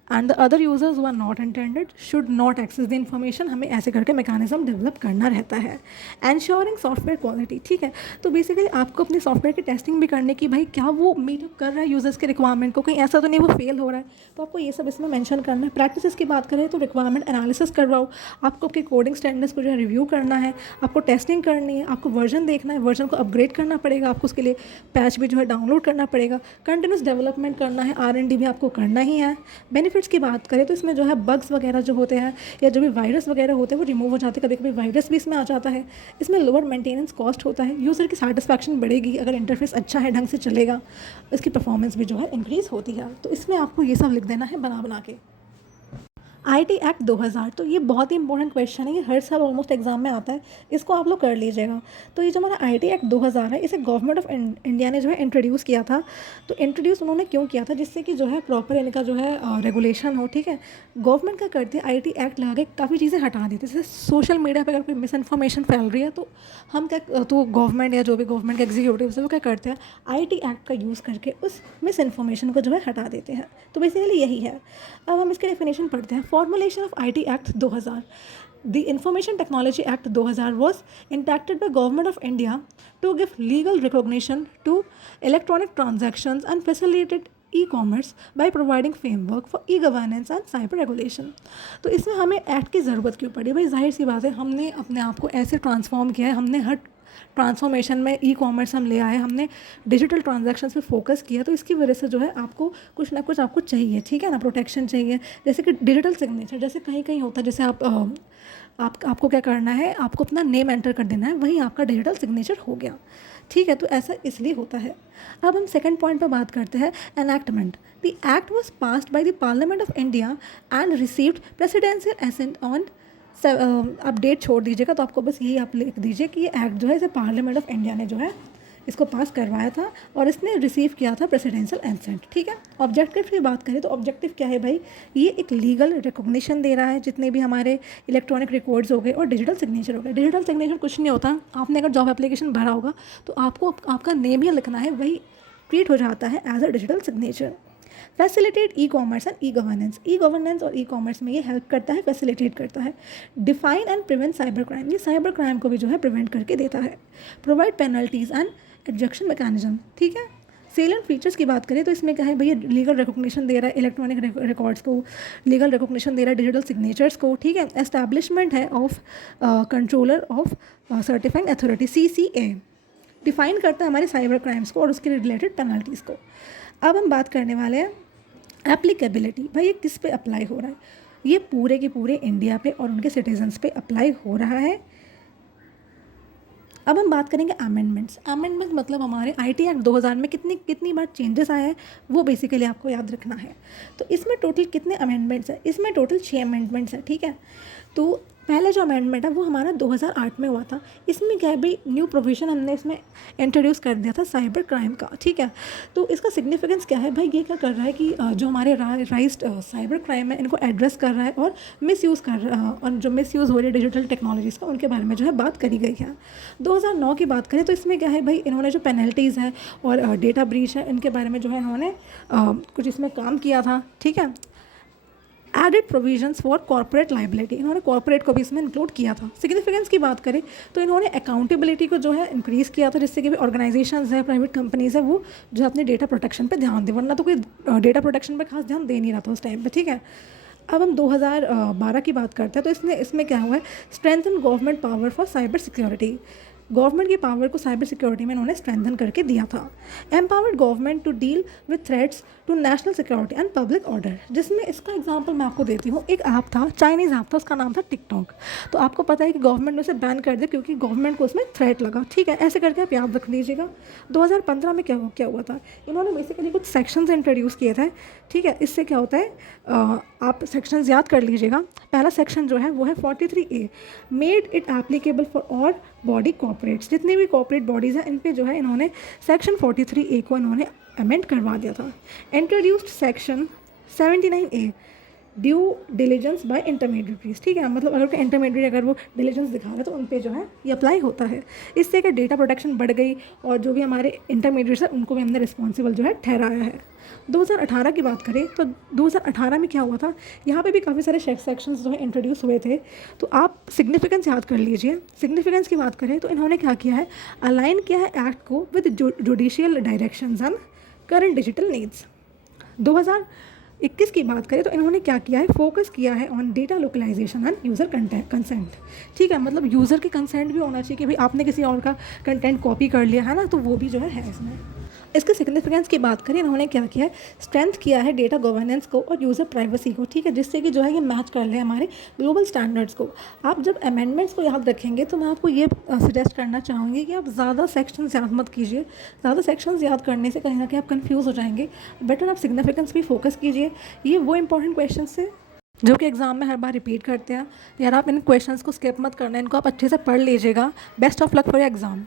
and the other users who are not intended should not access the information. हमें ऐसे करके मैकेनिज्म डेवलप करना रहता है। एंश्योरिंग सॉफ्टवेयर क्वालिटी, ठीक है। तो बेसिकली आपको अपनी सॉफ्टवेयर की टेस्टिंग भी करने की, भाई क्या वो मीटअप कर रहा है यूजर्स के रिक्वायरमेंट को, कहीं ऐसा तो नहीं वो फेल हो रहा है, तो आपको ये सब इसमें मेंशन करना है। प्रैक्टिसेस की बात करें तो रिक्वायरमेंट एनालिसिस करवाओ, आपको आपके कोडिंग स्टैंडर्ड्स को जो है रिव्यू करना है, आपको टेस्टिंग करनी है, आपको वर्जन देखना है, वर्जन को अपग्रेड करना पड़ेगा, आपको उसके लिए पैच भी जो है डाउनलोड करना पड़ेगा, कंटिन्यूस डेवलपमेंट करना है, R&D भी आपको करना ही है। बेनिफिट्स की बात करें तो इसमें जो है बग्स वगैरह जो होते हैं या जो भी वायरस वगैरह होते हैं वो रिमूव हो जाते हैं, कभी कभी वायरस भी इसमें आ जाता है। इसमें लोअर मेंटेनेंस कॉस्ट होता है, यूज़र की सेटिस्फैक्शन बढ़ेगी, अगर इंटरफेस अच्छा है, ढंग से चलेगा, इसकी परफॉर्मेंस भी जो है इंक्रीज़ होती है। तो इसमें आपको ये सब लिख देना है बना बना के। IT एक्ट 2000, तो ये बहुत ही इंपॉर्टेंट क्वेश्चन है, ये हर साल ऑलमोस्ट एग्जाम में आता है, इसको आप लोग कर लीजिएगा। तो ये जो हमारा IT एक्ट 2000 है, इसे गवर्नमेंट ऑफ इंडिया ने जो है इंट्रोड्यूस किया था। तो इंट्रोड्यूस उन्होंने क्यों किया था, जिससे कि जो है प्रॉपर इनका जो है रेगुलेशन हो, ठीक है। गवर्नमेंट क्या करती है, IT एक्ट लगा के काफ़ी चीज़ें हटा देती है। जैसे सोशल मीडिया पर अगर कोई मिस इन्फॉर्मेशन फैल रही है तो हम क्या, तो गवर्नमेंट या जो भी गवर्नमेंट के एग्जीक्यूटिव है वो क्या करते हैं, IT एक्ट का यूज़ करके उस मिस इन्फॉर्मेशन को जो है हटा देते हैं। तो बेसिकली यही है। अब हम इसके डेफिनेशन पढ़ते हैं। Formulation of IT act 2000, The Information Technology Act 2000 was enacted by Government of India to give legal recognition to electronic transactions and facilitated e-commerce by providing framework for e-governance and cyber regulation। तो इसमें हमें act की ज़रूरत क्यों पड़ी भाई, जाहिर सी बात है, हमने अपने आप को ऐसे ट्रांसफॉर्म किया है, हमने हर ट्रांसफॉर्मेशन में ई-कॉमर्स हम ले आए, हमने डिजिटल ट्रांजैक्शंस पे फोकस किया, तो इसकी वजह से जो है आपको कुछ ना कुछ आपको चाहिए, ठीक है ना, प्रोटेक्शन चाहिए। जैसे कि डिजिटल सिग्नेचर, जैसे कहीं कहीं होता है, जैसे आपको क्या करना है, आपको अपना नेम एंटर कर देना है, वही आपका डिजिटल सिग्नेचर हो गया, ठीक है। तो ऐसा इसलिए होता है। अब हम सेकंड पॉइंट पर बात करते हैं, enactment. The act was passed by the parliament of India and received presidential assent on आप डेट छोड़ दीजिएगा, तो आपको बस यही आप लिख दीजिए कि ये एक्ट जो है इसे पार्लियामेंट ऑफ इंडिया ने जो है इसको पास करवाया था और इसने रिसीव किया था प्रेसिडेंशियल एसेंट। ठीक है, ऑब्जेक्टिव की बात करें तो ऑब्जेक्टिव क्या है भाई, ये एक लीगल रिकॉग्निशन दे रहा है जितने भी हमारे इलेक्ट्रॉनिक रिकॉर्ड्स हो गए और डिजिटल सिग्नेचर हो गए। डिजिटल सिग्नेचर कुछ नहीं होता, आपने अगर जॉब एप्लीकेशन भरा होगा तो आपको आपका नेम ही लिखना है, वही ट्रीट हो जाता है as a digital signature. Facilitate e commerce and e governance. E governance और ई कॉमर्स में ये हेल्प करता है, फैसिलिटेट करता है। Define and prevent cyber crime, ये साइबर क्राइम को भी जो है प्रिवेंट करके देता है। Provide penalties and adjudication mechanism. ठीक है, सेलेंट फीचर्स की बात करें तो इसमें क्या है भैया, लीगल रिकॉग्निशन दे रहा है इलेक्ट्रॉनिक रिकॉर्ड्स को, लीगल रिकॉग्निशन दे रहा है डिजिटल सिग्नेचर्स को। ठीक है, एस्टैब्लिशमेंट है of controller of certifying authority CCA, define करता है हमारे साइबर क्राइम्स को और उसके रिलेटेड पेनल्टीज़ को। अब हम बात करने वाले हैं एप्लीकेबिलिटी, भाई ये किस पे अप्लाई हो रहा है, ये पूरे के पूरे इंडिया पे और उनके सिटीजन्स पे अप्लाई हो रहा है। अब हम बात करेंगे अमेंडमेंट्स। अमेंडमेंट मतलब हमारे IT एक्ट 2000 में कितनी बार चेंजेस आए हैं वो बेसिकली आपको याद रखना है। तो इसमें टोटल कितने अमेंडमेंट्स हैं, इसमें टोटल 6 अमेंडमेंट्स हैं। ठीक है, तो पहला जो अमेंडमेंट है वो हमारा 2008 में हुआ था। इसमें क्या है भाई, न्यू प्रोविज़न हमने इसमें इंट्रोड्यूस कर दिया था साइबर क्राइम का। ठीक है, तो इसका सिग्निफिकेंस क्या है भाई, ये क्या कर रहा है कि जो हमारे राइज्ड साइबर क्राइम है इनको एड्रेस कर रहा है और मिसयूज़ कर रहा और जो मिसयूज़ हो रही है डिजिटल टेक्नोलॉजीज़ का, उनके बारे में जो है बात करी गई है। 2009 की बात करें तो इसमें क्या है भाई, इन्होंने जो पेनल्टीज़ हैं और डेटा ब्रीच है इनके बारे में जो है इन्होंने कुछ इसमें काम किया था। ठीक है, added provisions for corporate liability, इन्होंने कॉर्पोरेट को भी इसमें इंक्लूड किया था। सिग्निफिकेंस की बात करें तो इन्होंने अकाउंटेबिलिटी को जो है इंक्रीज़ किया था, जिससे कि भी ऑर्गेनाइजेशंस है, प्राइवेट कंपनीज़ है, वो जो है अपने डेटा प्रोटेक्शन पे ध्यान दें, वरना तो कोई डेटा प्रोटेक्शन पे खास ध्यान दे नहीं रहा था उस टाइम पे। ठीक है, अब हम 2012 की बात करते हैं तो इसमें क्या हुआ है, strengthen government power for cyber security, government की पावर को साइबर सिक्योरिटी में इन्होंने स्ट्रेंथन करके दिया था। Empowered government to deal with threats to national security and public order, जिसमें इसका एग्जांपल मैं आपको देती हूँ। एक ऐप था, चाइनीज़ ऐप था, उसका नाम था टिकटॉक। तो आपको पता है कि गवर्नमेंट ने उसे बैन कर दिया क्योंकि गवर्नमेंट को उसमें थ्रेट लगा। ठीक है, ऐसे करके आप याद रख लीजिएगा। 2015 में क्या हुआ था, इन्होंने बेसिकली कुछ सेक्शंस इंट्रोड्यूस किए थे। ठीक है, इससे क्या होता है, आप सेक्शंस याद कर लीजिएगा। पहला सेक्शन जो है वो है 43A, made it applicable for all body corporates, जितनी भी कॉर्पोरेट बॉडीज़ हैं इन पे जो है इन्होंने सेक्शन 43A को इन्होंने अमेंड करवा दिया था। Introduced section 79A, due diligence by intermediaries. ठीक है, मतलब अगर कोई इंटरमीडिएट अगर वो डिलीजेंस दिखा रहा है तो उन पे जो है ये अप्लाई होता है। इससे क्या डेटा प्रोटेक्शन बढ़ गई और जो भी हमारे इंटरमीडिएट्स हैं उनको भी हमने रिस्पॉन्सिबल जो है ठहराया है। 2018 की बात करें तो 2018 में क्या हुआ था, यहाँ पे भी काफ़ी सारे सेक्शंस जो है इंट्रोड्यूस हुए थे। तो आप सिग्निफिकेंस याद कर लीजिए। सिग्निफिकेंस की बात करें तो इन्होंने क्या किया है, अलाइन किया है एक्ट को with judicial directions and current digital needs. 2021 की बात करें तो इन्होंने क्या किया है, फोकस किया है on data localisation and user consent. ठीक है, मतलब यूज़र के कंसेंट भी होना चाहिए कि भाई आपने किसी और का कंटेंट कॉपी कर लिया है ना, तो वो भी जो है इसमें। इसके सिग्निफिकेंस की बात करें, इन्होंने क्या किया है, स्ट्रेंथ किया है डेटा गवर्नेंस को और यूज़र प्राइवेसी को। ठीक है, जिससे कि जो है ये मैच कर ले हमारे ग्लोबल स्टैंडर्ड्स को। आप जब अमेंडमेंट्स को याद रखेंगे तो मैं आपको ये सजेस्ट करना चाहूँगी कि आप ज़्यादा सेक्शंस याद मत कीजिए। ज़्यादा सेक्शंस याद करने से कहीं ना कहीं आप कन्फ्यूज़ हो जाएंगे। बेटर आप सिग्निफिकेंस पे फोकस कीजिए। ये वो इंपॉर्टेंट क्वेश्चन है जो कि एग्जाम में हर बार रिपीट करते हैं। यार आप इन क्वेश्चंस को स्किप मत करना, इनको आप अच्छे से पढ़ लीजिएगा। Best of luck for your exam.